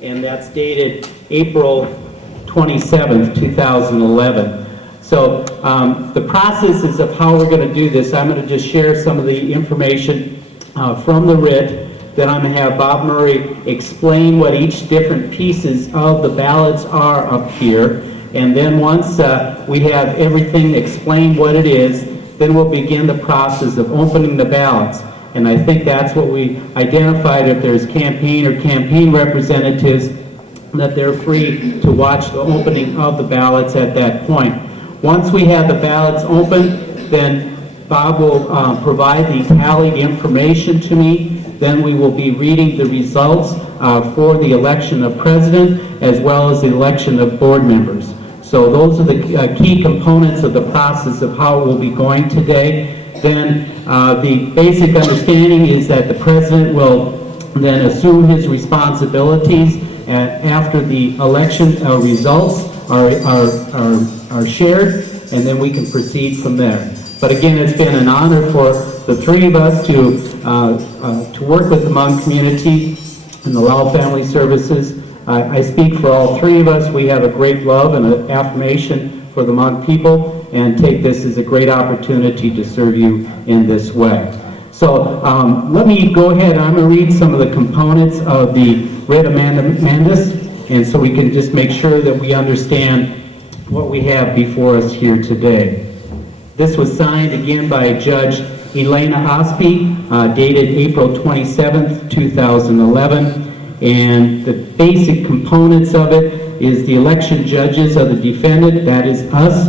and that's dated April 27th, 2011. So the processes of how we're going to do this, I'm going to just share some of the information from the writ. Then I'm going to have Bob Murray explain what each different pieces of the ballots are up here. And then once we have everything explained what it is, then we'll begin the process of opening the ballots. And I think that's what we identified. If there's campaign or campaign representatives, that they're free to watch the opening of the ballots at that point. Once we have the ballots open, then Bob will provide the tallied information to me. Then we will be reading the results for the election of president as well as the election of board members. So those are the key components of the process of how it will be going today. Then the basic understanding is that the president will then assume his responsibilities after the election results are shared, and then we can proceed from there. But again, it's been an honor for the three of us to work with the Hmong community and the Lao Family Services. I speak for all three of us. We have a great love and an affirmation for the Hmong people, and take this as a great opportunity to serve you in this way. So let me go ahead. I'm going to read some of the components of the writ of mandamus, and so we can just make sure that we understand what we have before us here today. This was signed again by Judge Elena Ospey, dated April 27th, 2011, and the basic components of it is the election judges of the defendant, that is us,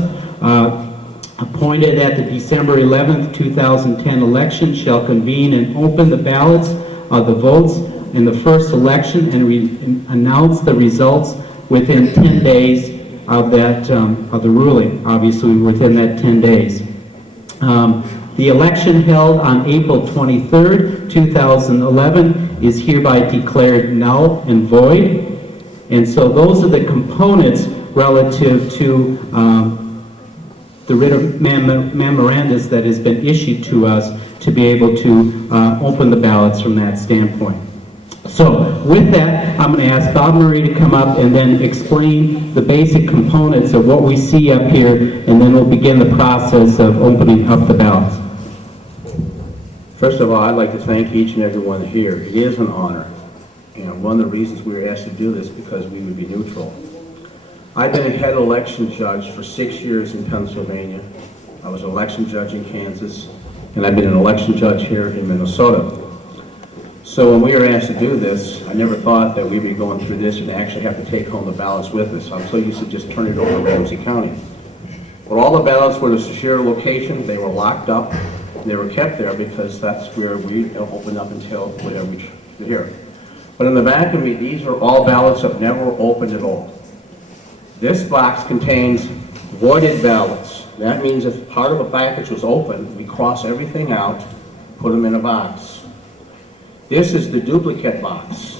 appointed at the December 11th, 2010 election shall convene and open the ballots of the votes in the first election and announce the results within 10 days of that of the ruling, obviously within that 10 days. The election held on April 23rd, 2011 is hereby declared null and void. And so those are the components relative to the writ of memorandus that has been issued to us to be able to open the ballots from that standpoint. So with that, I'm going to ask Bob Murray to come up and then explain the basic components of what we see up here, and then we'll begin the process of opening up the ballots. First of all, I'd like to thank each and every one here. It is an honor. And one of the reasons we were asked to do this because we would be neutral. I've been a head election judge for 6 years in Pennsylvania. I was an election judge in Kansas, and I've been an election judge here in Minnesota. So when we were asked to do this, I never thought that we'd be going through this and actually have to take home the ballots with us. I'm so used to just turn it over to Ramsey County. But all the ballots were at a secure location. They were locked up. They were kept there because that's where we opened up until whatever we hear. But in the back of me, these are all ballots that never opened at all. This box contains voided ballots. That means if part of a package was open, we cross everything out, put them in a box. This is the duplicate box.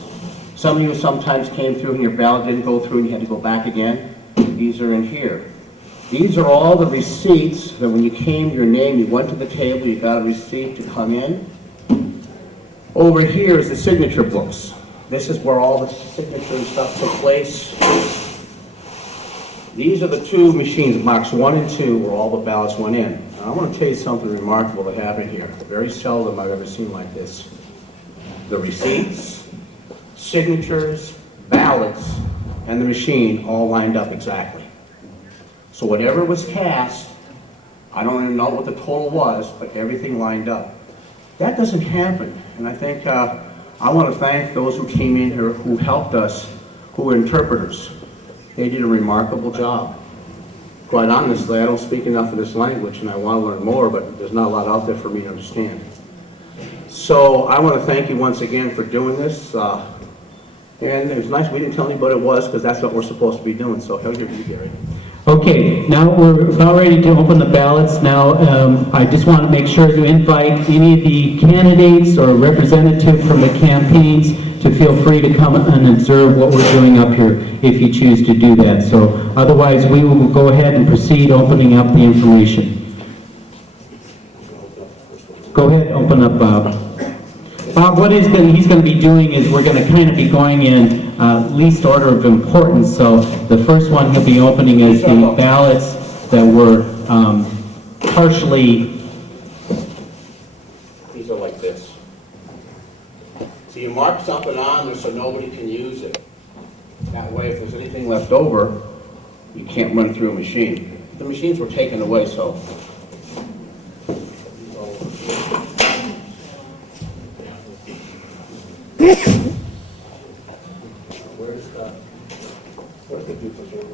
Some of you sometimes came through and your ballot didn't go through and you had to go back again. These are in here. These are all the receipts that when you came, your name, you went to the table, you got a receipt to come in. Over here is the signature books. This is where all the signature and stuff took place. These are the two machines, box 1 and 2, where all the ballots went in. Now, I want to tell you something remarkable that happened here. Very seldom I've ever seen like this. The receipts, signatures, ballots, and the machine all lined up exactly. So whatever was cast, I don't even know what the total was, but everything lined up. That doesn't happen, and I think I want to thank those who came in here who helped us, who were interpreters. They did a remarkable job. Quite honestly, I don't speak enough of this language and I want to learn more, but there's not a lot out there for me to understand. So I want to thank you once again for doing this. And it was nice we didn't tell anybody what it was because that's what we're supposed to be doing. So here's your view, Gary. Okay, now we're about ready to open the ballots. Now, I just want to make sure to invite any of the candidates or representative from the campaigns to feel free to come and observe what we're doing up here if you choose to do that. So otherwise, we will go ahead and proceed opening up the information. Go ahead, open up, Bob. Bob, what he's going to be doing is we're going to kind of be going in least order of importance. So the first one he'll be opening is the ballots that were partially. These are like this. So you mark something on there so nobody can use it. That way, if there's anything left over, you can't run through a machine. The machines were taken away, so. Where's the duplicate?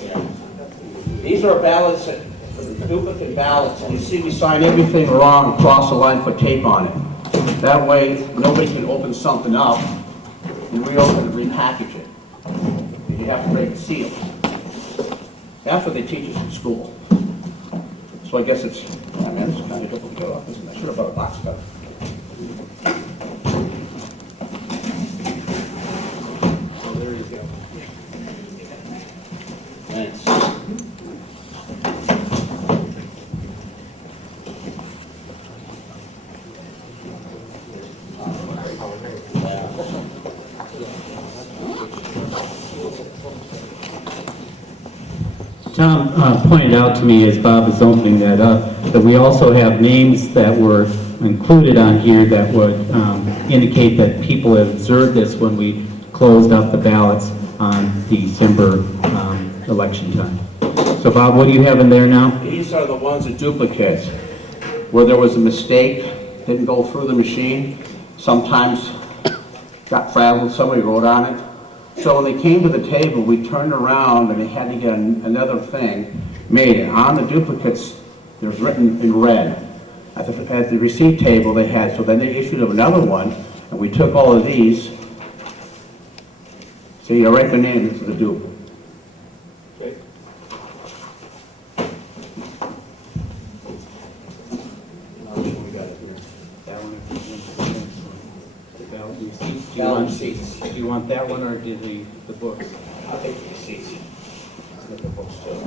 Yeah. These are ballots, duplicate ballots, and you see we sign everything wrong, cross the line, put tape on it. That way, nobody can open something up and reopen and repackage it. And you have to break the seal. That's what they teach us in school. So I guess it's, I mean, it's kind of difficult to get off, isn't it? I should have brought a box cutter. Tom pointed out to me as Bob is opening that up that we also have names that were included on here that would indicate that people have observed this when we closed up the ballots on December election time. So Bob, what do you have in there now? These are the ones that duplicates, where there was a mistake, didn't go through the machine, sometimes got frazzled, somebody wrote on it. So when they came to the table, we turned around and they had to get another thing made. And on the duplicates, there's written in red. At the receipt table they had, so then they issued another one, and we took all of these. So you write the name into the dupe. Okay. Do you want that one or do the books? I'll take the receipts. I'll get the books too.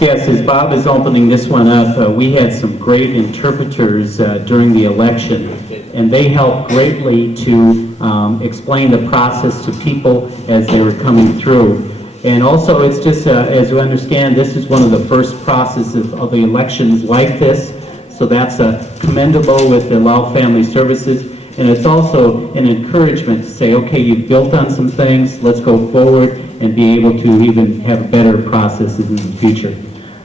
Yes, as Bob is opening this one up, we had some great interpreters during the election, and they helped greatly to explain the process to people as they were coming through. And also, it's just, as you understand, this is one of the first processes of the elections like this, so that's commendable with the Lao Family Services. And it's also an encouragement to say, okay, you've built on some things, let's go forward and be able to even have better processes in the future.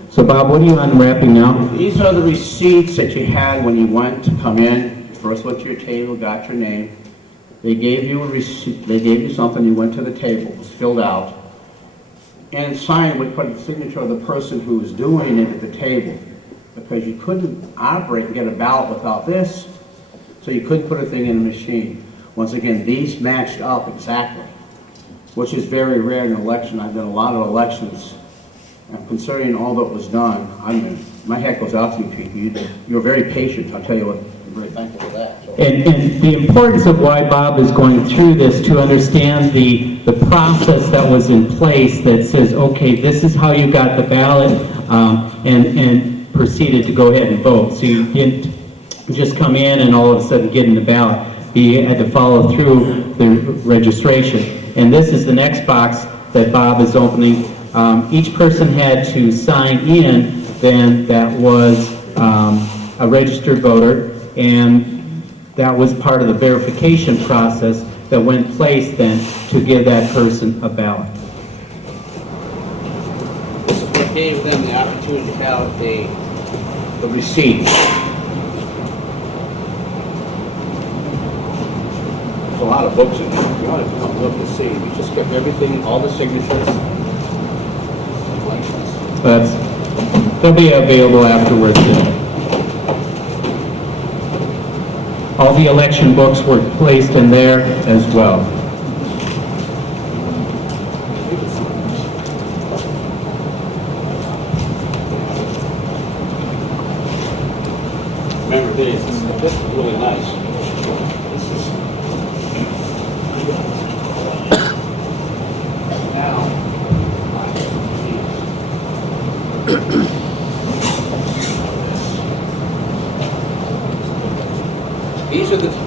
So Bob, what are you unwrapping now? These are the receipts that you had when you went to come in. First went to your table, got your name. They gave you a receipt, they gave you something, you went to the table, it was filled out. And signed with the signature of the person who was doing it at the table. Because you couldn't operate and get a ballot without this, so you couldn't put a thing in a machine. Once again, these matched up exactly, which is very rare in an election. I've done a lot of elections, and considering all that was done, I mean, my hat goes out to you people. You're very patient, I'll tell you what, I'm very thankful for that. So. And the importance of why Bob is going through this, to understand the process that was in place that says, okay, this is how you got the ballot, and proceeded to go ahead and vote. So you didn't just come in and all of a sudden get in the ballot. You had to follow through the registration. And this is the next box that Bob is opening. Each person had to sign in, then that was a registered voter, and that was part of the verification process that went in place then to give that person a ballot. This is what gave them the opportunity to have the receipt. There's a lot of books in there. You ought to come look and see. We just kept everything, all the signatures. They'll be available afterwards. All the election books were placed in there as well. Remember this is really nice. This is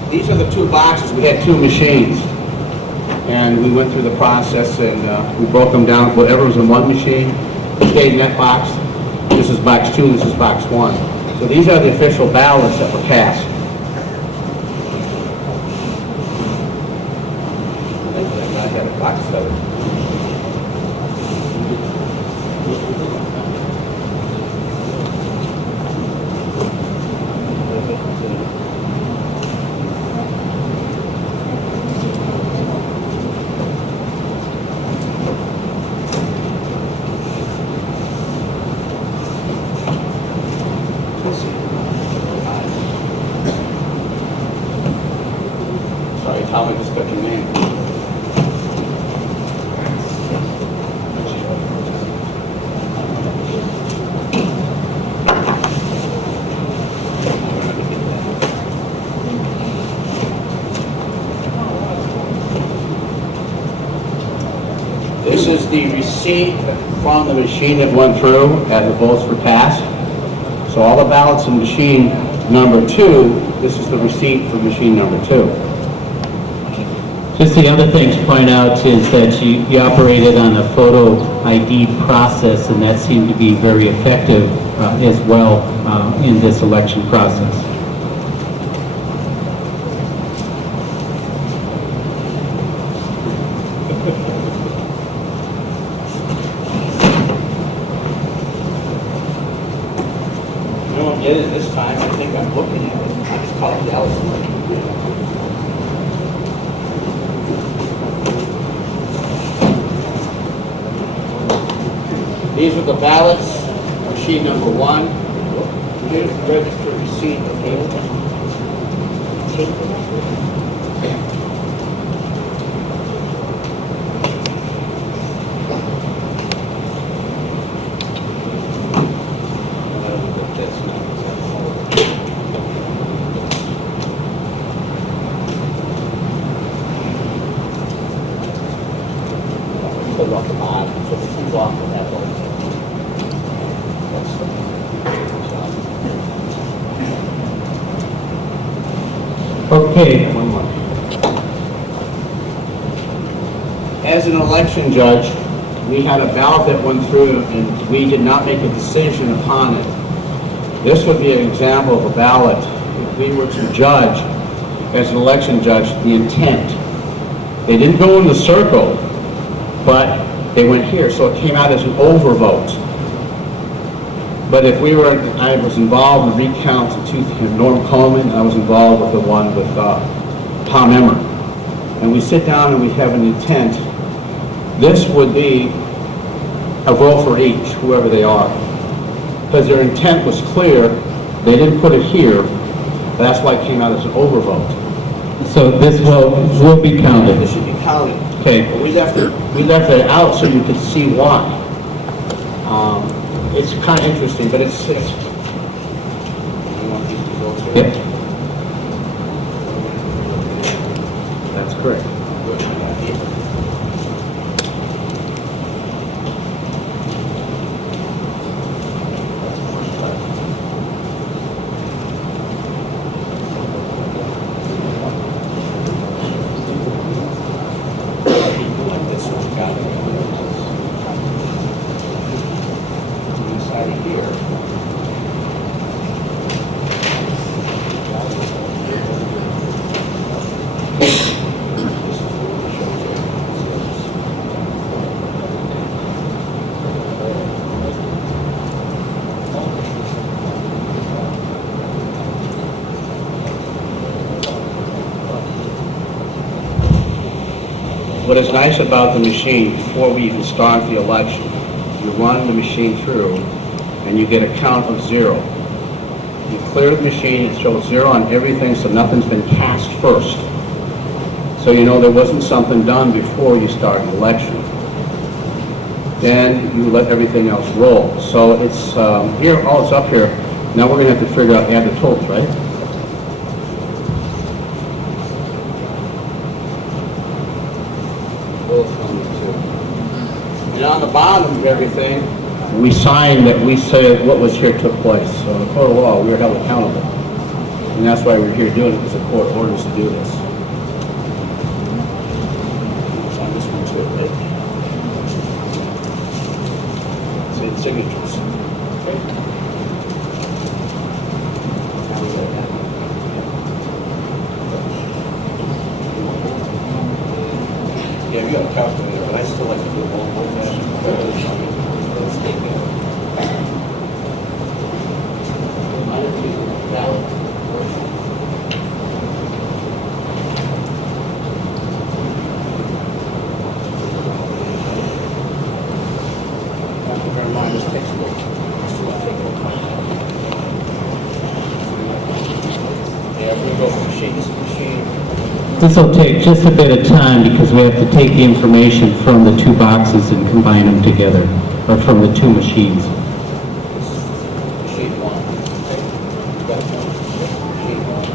These are the two boxes. We had two machines, and we went through the process and we broke them down. Whatever was in one machine stayed in that box. This is box 2. This is box 1. So these are the official ballots that were cast. I had a box cover. Sorry, Tom, I just got your name. This is the receipt from the machine that went through as the votes were passed. So all the ballots in machine number 2, this is the receipt for machine number 2. Just the other thing to point out is that you operated on a photo ID process, and that seemed to be very effective as well in this election process. did it this time. I think I'm looking at it. I just call it the LFC. These are the ballots, machine number 1. Here's the register receipt. Okay, As an election judge, we had a ballot that went through and we did not make a decision upon it. This would be an example of a ballot. If we were to judge, as an election judge, the intent. They didn't go in the circle, but they went here, so it came out as an overvote. But if we were, I was involved in recounts of Norm Coleman, I was involved with the one with Tom Emmer. And we sit down and we have an intent. This would be a vote for each, whoever they are. Because their intent was clear, they didn't put it here, that's why it came out as an overvote. so this will be counted. This should be counted. Okay. But we left it out so you could see why. It's kind of interesting, but it's you want these results here? Yep. That's correct. What is nice about the machine, before we even start the election, you run the machine through and you get a count of 0. You clear the machine, it shows 0 on everything, so nothing's been cast first. So you know there wasn't something done before you start the election. Then you let everything else roll. So it's here, oh, it's up here. Now we're going to have to figure out, add the totals, right? And on the bottom of everything, we signed that we said what was here took place. So in the court of law, we were held accountable. And that's why we're here doing it, because the court ordered us to do this. Sign this one too, right? See the signatures. Okay. Yeah, we got a calculator, but I still like to do it all old-fashioned. Let's take it. Thank you very much. This takes a little time. Yeah, we're going to go from machine to machine. This will take just a bit of time because we have to take the information from the 2 boxes and combine them together, or from the 2 machines. Machine 1. Okay. Got it. Machine 1.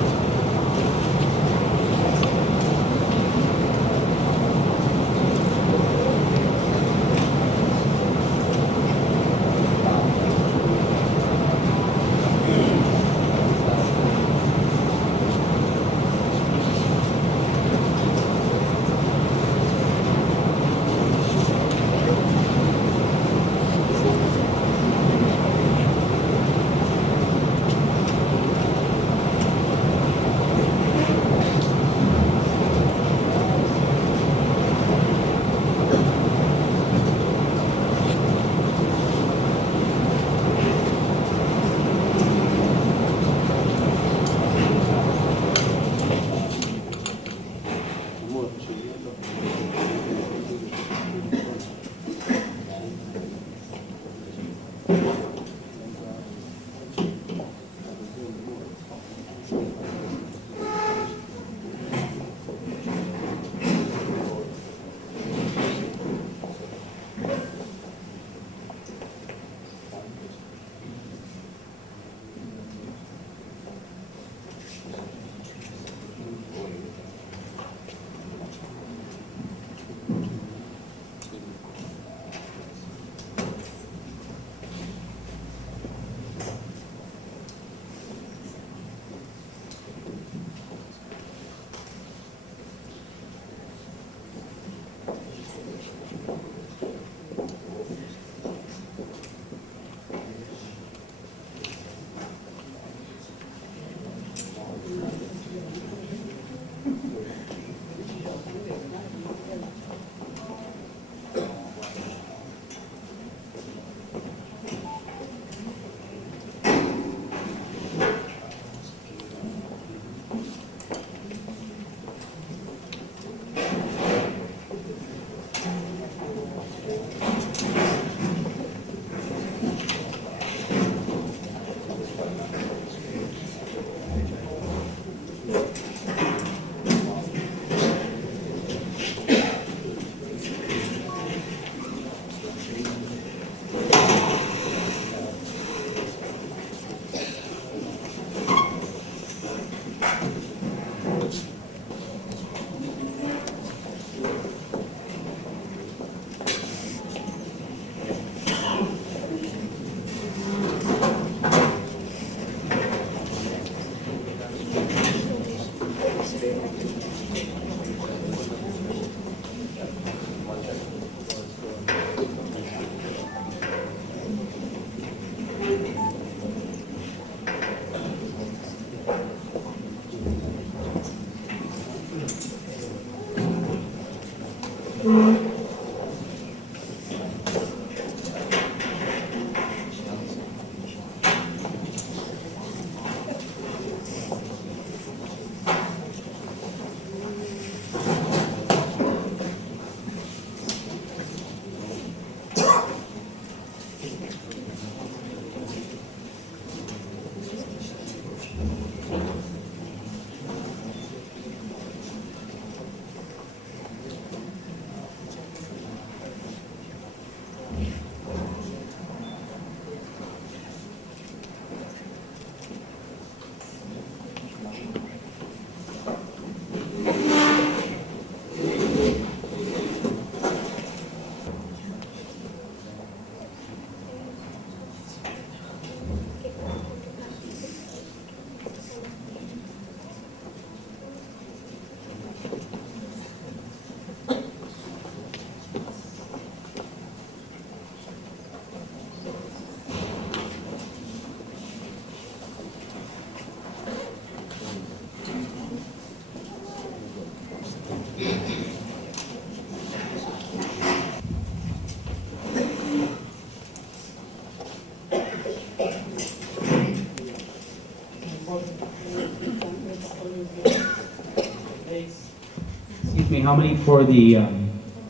Excuse me, how many for the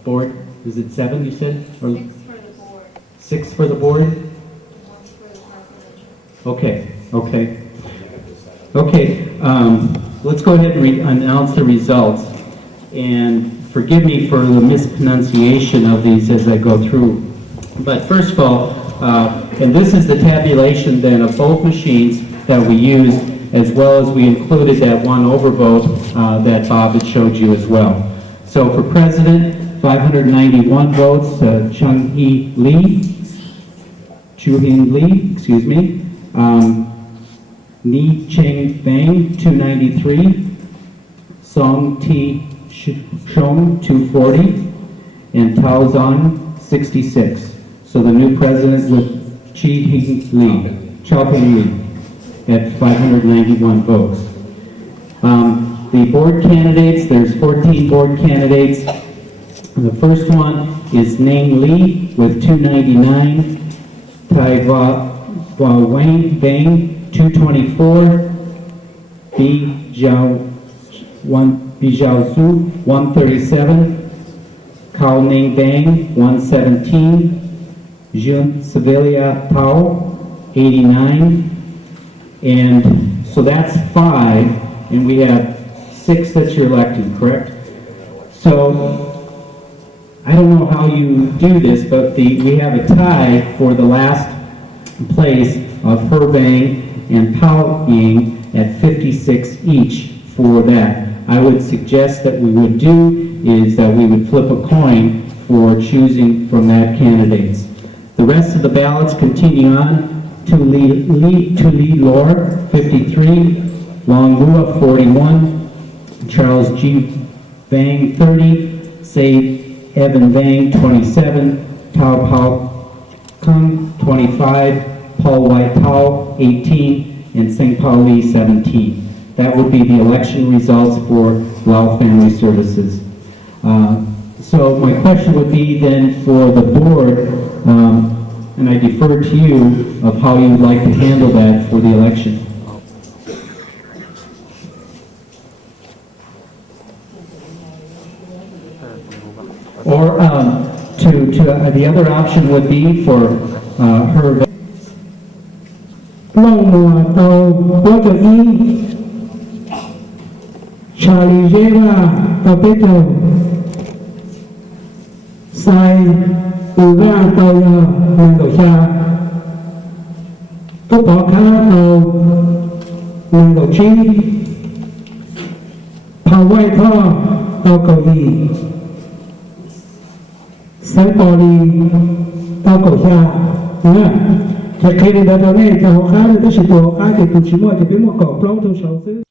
board? Is it 7 you said? Or 6 for the board. 6 for the board? 1 for the presidential. Okay. Let's go ahead and announce the results. And forgive me for the mispronunciation of these as I go through. But first of all, and this is the tabulation then of both machines that we used, as well as we included that one overvote that Bob had showed you as well. So for president, 591 votes, Chung-Hee Lee, excuse me. Neeb Xyooj, 293. Song T. Shom, 240. And Thawj, 66. So the new president was Chao-Ping Lee at 591 votes. The board candidates, there's 14 board candidates. The first one is Nang Lee with 299. Wang Bang, 224. Zhu, 137. Kao Ning Bang, 117. Jun Sevilla Tao, 89. And so that's 5, and we have 6 that you're electing, correct? So I don't know how you do this, but we have a tie for the last place of Herbang and Pao Ying at 56 each for that. I would suggest that we would do is that we would flip a coin for choosing from that candidates. The rest of the ballots continue on. To Lee Lor, 53. Long Muab, 41. Charles G. Vang, 30. Saib Evan Vang, 27. Tao Pao Kung, 25. Paul White Tao, 18. And Seng Pao Lee, 17. That would be the election results for Lao Family Services. So my question would be then for the board, and I defer to you of how you would like to handle that for the election. Or the other option would be for her. Hãy có bỏ khá đầu lần đầu chi thảo quay thơ tao cầu gì sáng tỏ đi tao cầu xa nhá thì khi đi đến đây thì họ khá thì tôi sẽ tổ khá thì tôi chỉ mua thì biết một cỏ plau tôi sáu xứ